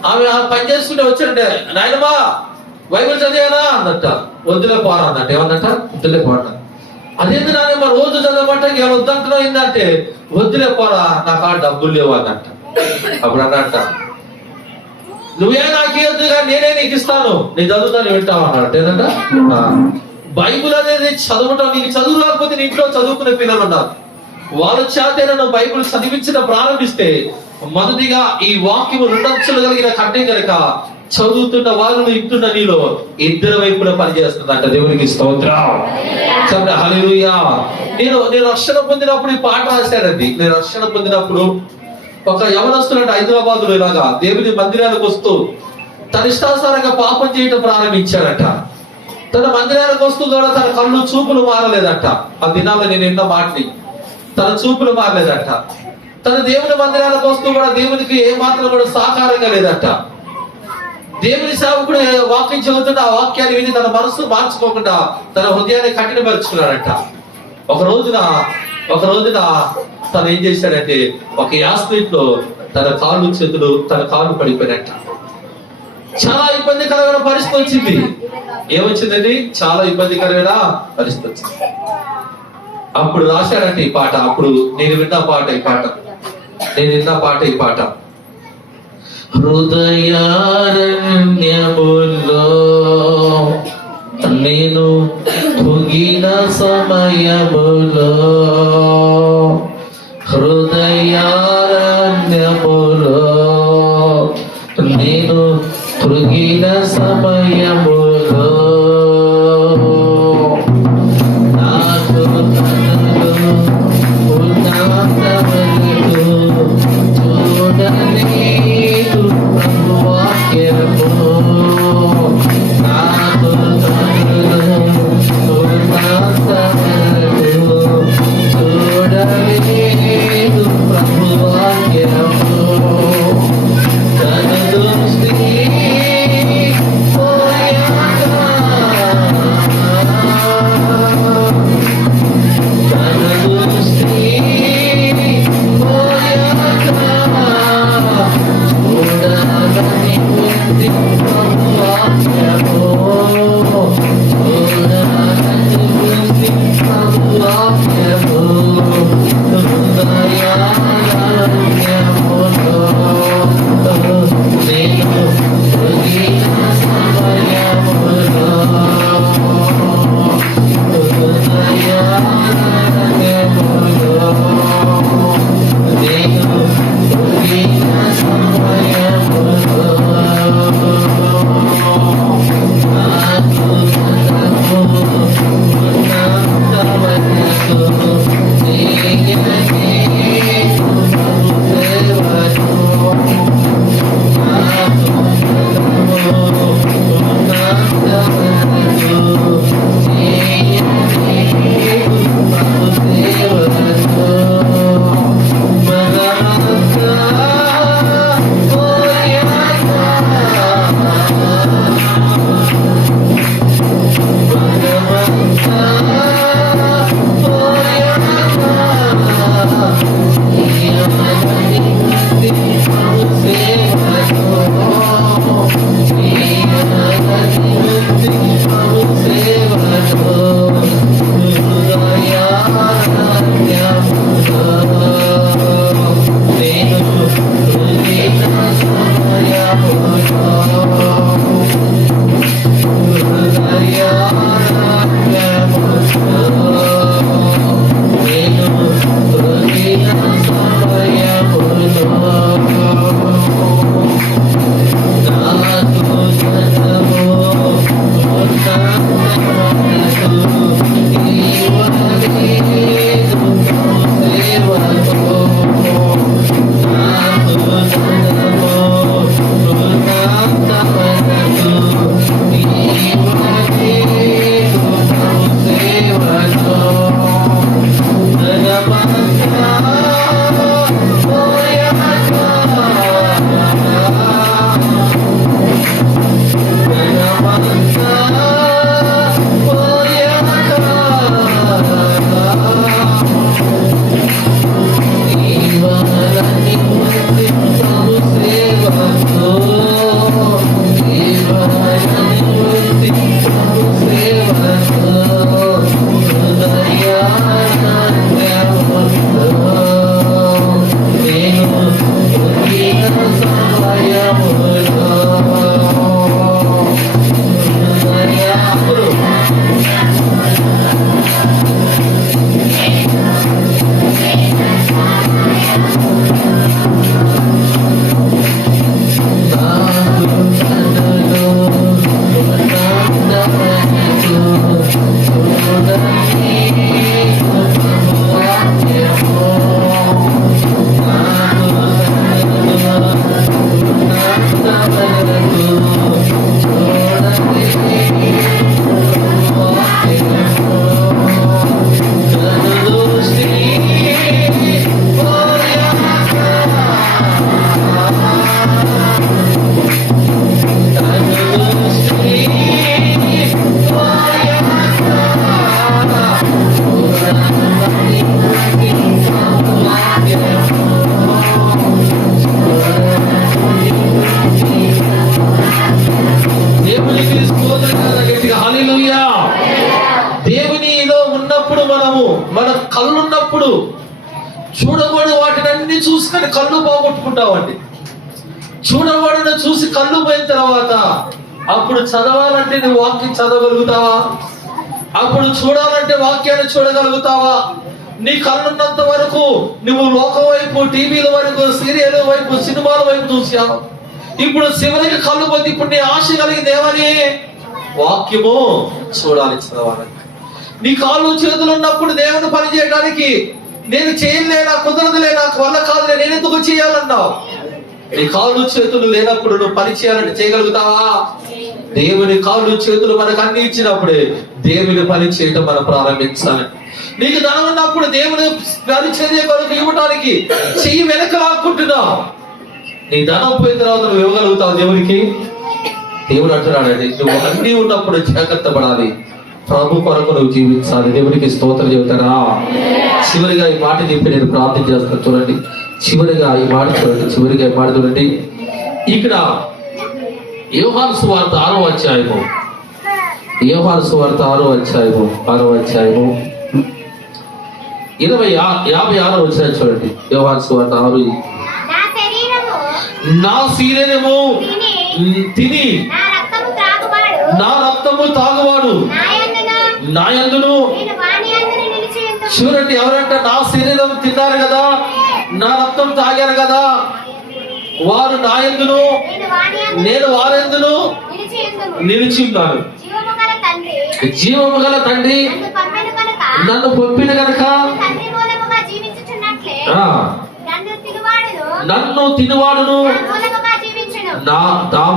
ఆమె పని చేసుకుంటే వచ్చాడంటే, నాయనమ్మ బైబిల్ చదివానా అన్నట్ట. వద్దులే పోరా అన్నట్టు. ఏమన్నట్ట? వద్దులే పోరా. అదేంటి నాయనమ్మ రోజు చదవమంటే ఇక వద్దంటున్నావు ఏంటంటే, వద్దులే పోరా నాకు ఆ డబ్బులు లేవు అన్నట్ట. అప్పుడు అన్నట్ట, నువ్వే నాకేద్దుగా నేనే నీకు ఇస్తాను, నేను చదువుతాను వింటావు అన్నట్టు. ఏంటంట, బైబుల్ అనేది చదవటం, నీకు చదువు రాకపోతే నీ ఇంట్లో చదువుకునే పిల్లలు ఉన్నారు, వాళ్ళ చేత నువ్వు బైబుల్ చదివించడం ప్రారంభిస్తే మొదటిగా ఈ వాక్యం 2 అంచులు కలిగిన కట్టే కనుక చదువుతున్న వాళ్ళు ఇంటున్న నీలో 2 వైపులా పనిచేస్తుందంట. దేవునికి స్తోత్రం. హల్లెలూయా. నేను రక్షణ పొందినప్పుడు ఈ పాట రాశానండి. నేను రక్షణ పొందినప్పుడు ఒక యవనస్తుడు హైదరాబాద్ లో ఇలాగా దేవుని మందిరానికి వస్తూ తన ఇష్టానుసారంగా పాపం చేయటం ప్రారంభించాడట. తన మందిరానికి వస్తూ కూడా తన కళ్ళు చూపులు మారలేదట. ఆ దినాల్లో నేను ఎన్నో మాటని, తన చూపులు మారలేదట. తన దేవుని మందిరానికి వస్తూ కూడా దేవునికి ఏ మాత్రం కూడా సాకారంగా లేదట. దేవుని సేవకుడు వాక్యం చదువుతున్న ఆ వాక్యాన్ని విని తన మనసు మార్చుకోకుండా తన హృదయాన్ని కఠినపరుచుకున్నాడట. ఒక రోజున తను ఏం చేశాడంటే, ఒక యాస్పిట్ లో తన కాళ్ళు చేతులు తన కాళ్ళు పడిపోయినట్ట. చాలా ఇబ్బందికరమైన పరిస్థితి వచ్చింది. ఏమొచ్చిందండి? చాలా ఇబ్బందికరమైన పరిస్థితి వచ్చింది. అప్పుడు రాశాడంటే ఈ పాట. అప్పుడు నేను విన్న పాట ఈ పాట. హృదయారణ్యములో నేను తుగిన సమయములో, హృదయారణ్యములో నేను తుగిన సమయములో, నాకు చూడలేదు వాక్యము, నాకు చూడలేదు ప్రభు వాక్యము. చూసుకొని కళ్ళు పోగొట్టుకుంటామండి. చూడవాడిని చూసి కళ్ళు పోయిన తర్వాత అప్పుడు చదవాలంటే నువ్వు వాక్యం చదవగలుగుతావా? అప్పుడు చూడాలంటే వాక్యాన్ని చూడగలుగుతావా? నీ కళ్ళున్నంత వరకు నువ్వు లోకం వైపు, టీవీల వరకు, సీరియల్ వైపు, సినిమాల వైపు చూసావు. ఇప్పుడు చివరికి కళ్ళు పోతే ఇప్పుడు నీ ఆశ కలిగింది ఏమని? వాక్యము చూడాలి, చదవాలి. నీ కాళ్ళు చేతులు ఉన్నప్పుడు దేవుని పని చేయడానికి నేను చేయలే, నాకు కుదరదులే, నాకు వల్ల కాదులే, నేను ఎందుకు చేయాలన్నావు? నీ కాళ్ళు చేతులు లేనప్పుడు నువ్వు పని చేయాలంటే చేయగలుగుతావా? దేవుని కాళ్ళు చేతులు మనకు అన్ని ఇచ్చినప్పుడే దేవుని పని చేయటం మనం ప్రారంభించాలి. నీకు ధనం ఉన్నప్పుడు దేవుని పరిచర్య కొరకు ఇవ్వడానికి చెయ్యి వెనక లాక్కుంటున్నావు. నీ ధనం పోయిన తర్వాత నువ్వు ఇవ్వగలుగుతావు దేవునికి? దేవుడు అంటున్నాడండి, నువ్వు అన్ని ఉన్నప్పుడు జాగ్రత్త పడాలి, ప్రభు కొరకు నువ్వు జీవించాలి. దేవునికి స్తోత్రం చెబుతారా? చివరిగా ఈ మాట చెప్పి నేను ప్రార్థన చేస్తాను. చూడండి, చివరిగా ఈ మాట చూడండి, చివరిగా ఈ మాట చూడండి. ఇక్కడ యోహాను సువార్త 6వ అధ్యాయము, యోహాను సువార్త 6వ అధ్యాయము 56వ వచనం చూడండి. యోహాను సువార్త 6, నా శరీరము తిని నా రక్తము తాగువాడు నా యందును. చూడండి, ఎవరంటే నా శరీరం తిన్నారు కదా, నా రక్తం తాగారు కదా, వారు నా యందును, నేను వారెందును నిలిచి ఉన్నాను. జీవము గల తండ్రి నన్ను పంపిన కనుక నన్ను తినువాడును నా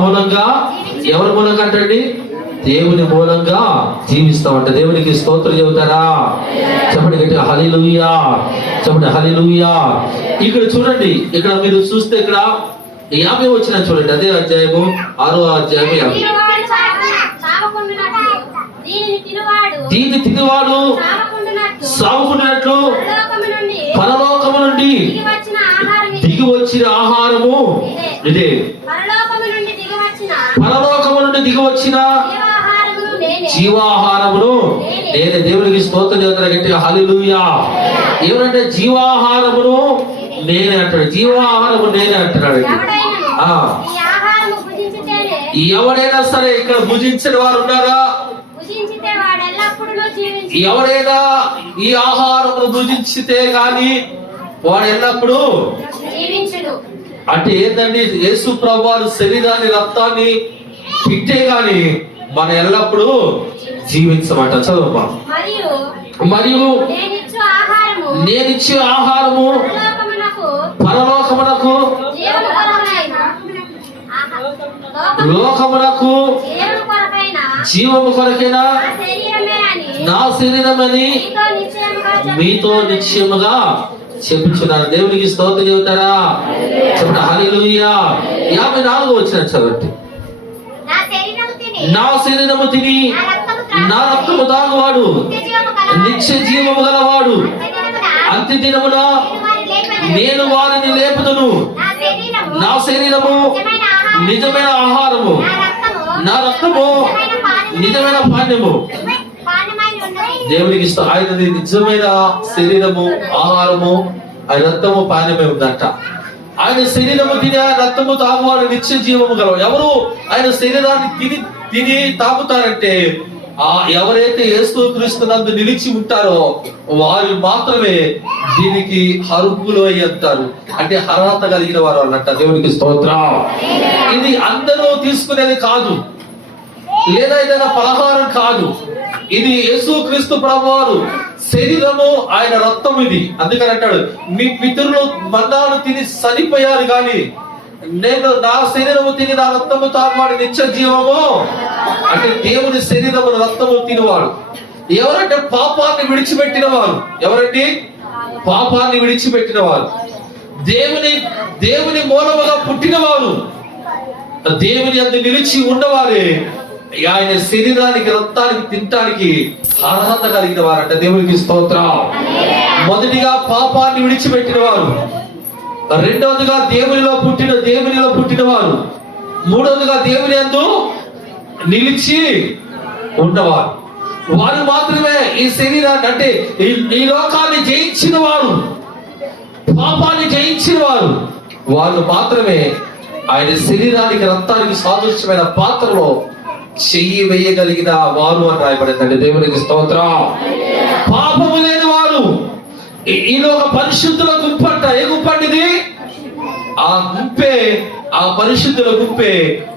మూలంగా, ఎవరి మూలంగా అంటండి? దేవుని మూలంగా జీవిస్తామంట. దేవునికి స్తోత్రం చెబుతారా? చెప్పండి గట్టిగా హల్లెలూయా, చెప్పండి హల్లెలూయా. ఇక్కడ చూడండి, ఇక్కడ మీరు చూస్తే ఇక్కడ 50 వచ్చిన చూడండి, అదే అధ్యాయము 6వ అధ్యాయము 50. దీన్ని తినివాడు సాగుకున్నట్లు పరలోకము నుండి దిగి వచ్చిన ఆహారము ఇదే. పరలోకము నుండి దిగి వచ్చిన జీవాహారమును నేనే. దేవునికి స్తోత్రం చెబుతారా గట్టిగా హల్లెలూయా. ఏమంటే జీవాహారమును నేనే అంటాడు, జీవాహారము నేనే అంటున్నాడు. ఎవరైనా సరే ఇక్కడ భుజించిన వారు ఉన్నారా? ఎవరైనా ఈ ఆహారము భుజించితే గాని వాడు ఎల్లప్పుడూ అంటే ఏంటండి? యేసు ప్రభువారు శరీరాన్ని, రక్తాన్ని తింటే గాని మనం ఎల్లప్పుడూ జీవించమంట. చదవమ్మా. మరియు నేనిచ్చే ఆహారము పరలోకమునకు, లోకమునకు జీవము కొరకైనా నా శరీరమని మీతో నిశ్చయముగా చెప్పుచున్నాను. దేవునికి స్తోత్రం చెబుతారా? చెప్పండి హల్లెలూయా. 54వ వచనం చదవండి. నా శరీరము తిని నా రక్తము తాగువాడు నిత్య జీవము గలవాడు, అంత్య దినమున నేను వారిని లేపుదును. నా శరీరము నిజమైన ఆహారము, నా రక్తము నిజమైన పానీయము. దేవునికి ఆయనది నిజమైన శరీరము, ఆహారము, ఆయన రక్తము, పానీయమే ఉందంట. ఆయన శరీరము తిని రక్తము తాగువాడు నిత్య జీవము గలవాడు. ఎవరు ఆయన శరీరాన్ని తిని తాగుతారంటే ఎవరైతే యేసుక్రీస్తునందు నిలిచి ఉంటారో వారు మాత్రమే దీనికి అర్హులు అయ్యారు, అంటే అర్హత కలిగిన వారు అన్నట్ట. దేవునికి స్తోత్రం. ఇది అందరూ తీసుకునేది కాదు, లేదా ఏదైనా పలహారం కాదు. ఇది యేసుక్రీస్తు ప్రభువారు శరీరము, ఆయన రక్తం ఇది. అందుకని అంటాడు, మీ పితరులు మన్నాను తిని చనిపోయారు కానీ నేను నా శరీరము తిని నా రక్తము తాగువాడు నిత్య జీవము. అంటే దేవుని శరీరము, రక్తము తినవాడు ఎవరంటే పాపాన్ని విడిచిపెట్టిన వారు. ఎవరండి? పాపాన్ని విడిచిపెట్టిన వారు, దేవుని మూలముగా పుట్టిన వారు, దేవుని అందు నిలిచి ఉన్నవారే ఆయన శరీరానికి, రక్తానికి తినటానికి అర్హత కలిగిన వారంట. దేవునికి స్తోత్రం. మొదటిగా పాపాన్ని విడిచిపెట్టిన వారు, రెండవదిగా దేవునిలో పుట్టిన వారు, మూడవదిగా దేవుని యందు నిలిచి ఉన్నవారు. వారు మాత్రమే ఈ శరీరాన్ని, అంటే ఈ లోకాన్ని జయించిన వారు, పాపాన్ని జయించిన వారు వాళ్ళు మాత్రమే ఆయన శరీరానికి రక్తానికి సాదృశ్యమైన పాత్రలో చెయ్యి వేయగలిగిన వారు అని రాయబడిందండి. దేవునికి స్తోత్రం. పాపము లేని వారు ఈలో ఒక పరిశుద్ధుల గుంపంట. ఏ గుంపండిది? ఆ గుంపే, ఆ పరిశుద్ధుల గుంపే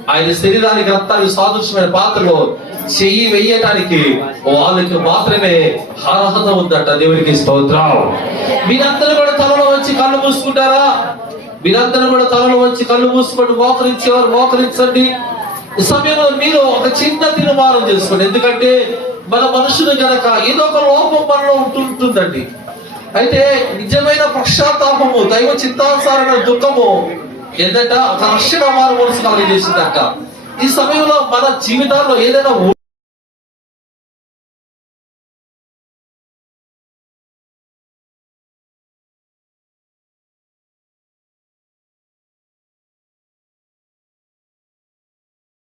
ఆయన శరీరానికి రక్తానికి సాదృశ్యమైన పాత్రలో చెయ్యి వేయటానికి వాళ్ళకి మాత్రమే అర్హత ఉందట. దేవునికి స్తోత్రం. మీరందరూ కూడా తలలో వచ్చి కళ్ళు మూసుకుంటారా? మీరందరూ కూడా తలలో వచ్చి కళ్ళు మూసుకొని మోకరించేవారు మోకరించండి. ఈ సమయంలో మీరు ఒక చిన్న తీర్మానం చేసుకోండి. ఎందుకంటే మన మనుషులు గనక ఏదో ఒక లోపం మనలో ఉంటుందండి. అయితే నిజమైన పశ్చాత్తాపము, దైవ చిత్తానుసారమైన దుఃఖము ఏంటంట, ఒక రక్షణ మారు మనసు కలిగజేసిందంట. ఈ సమయంలో మన జీవితాల్లో ఏదైనా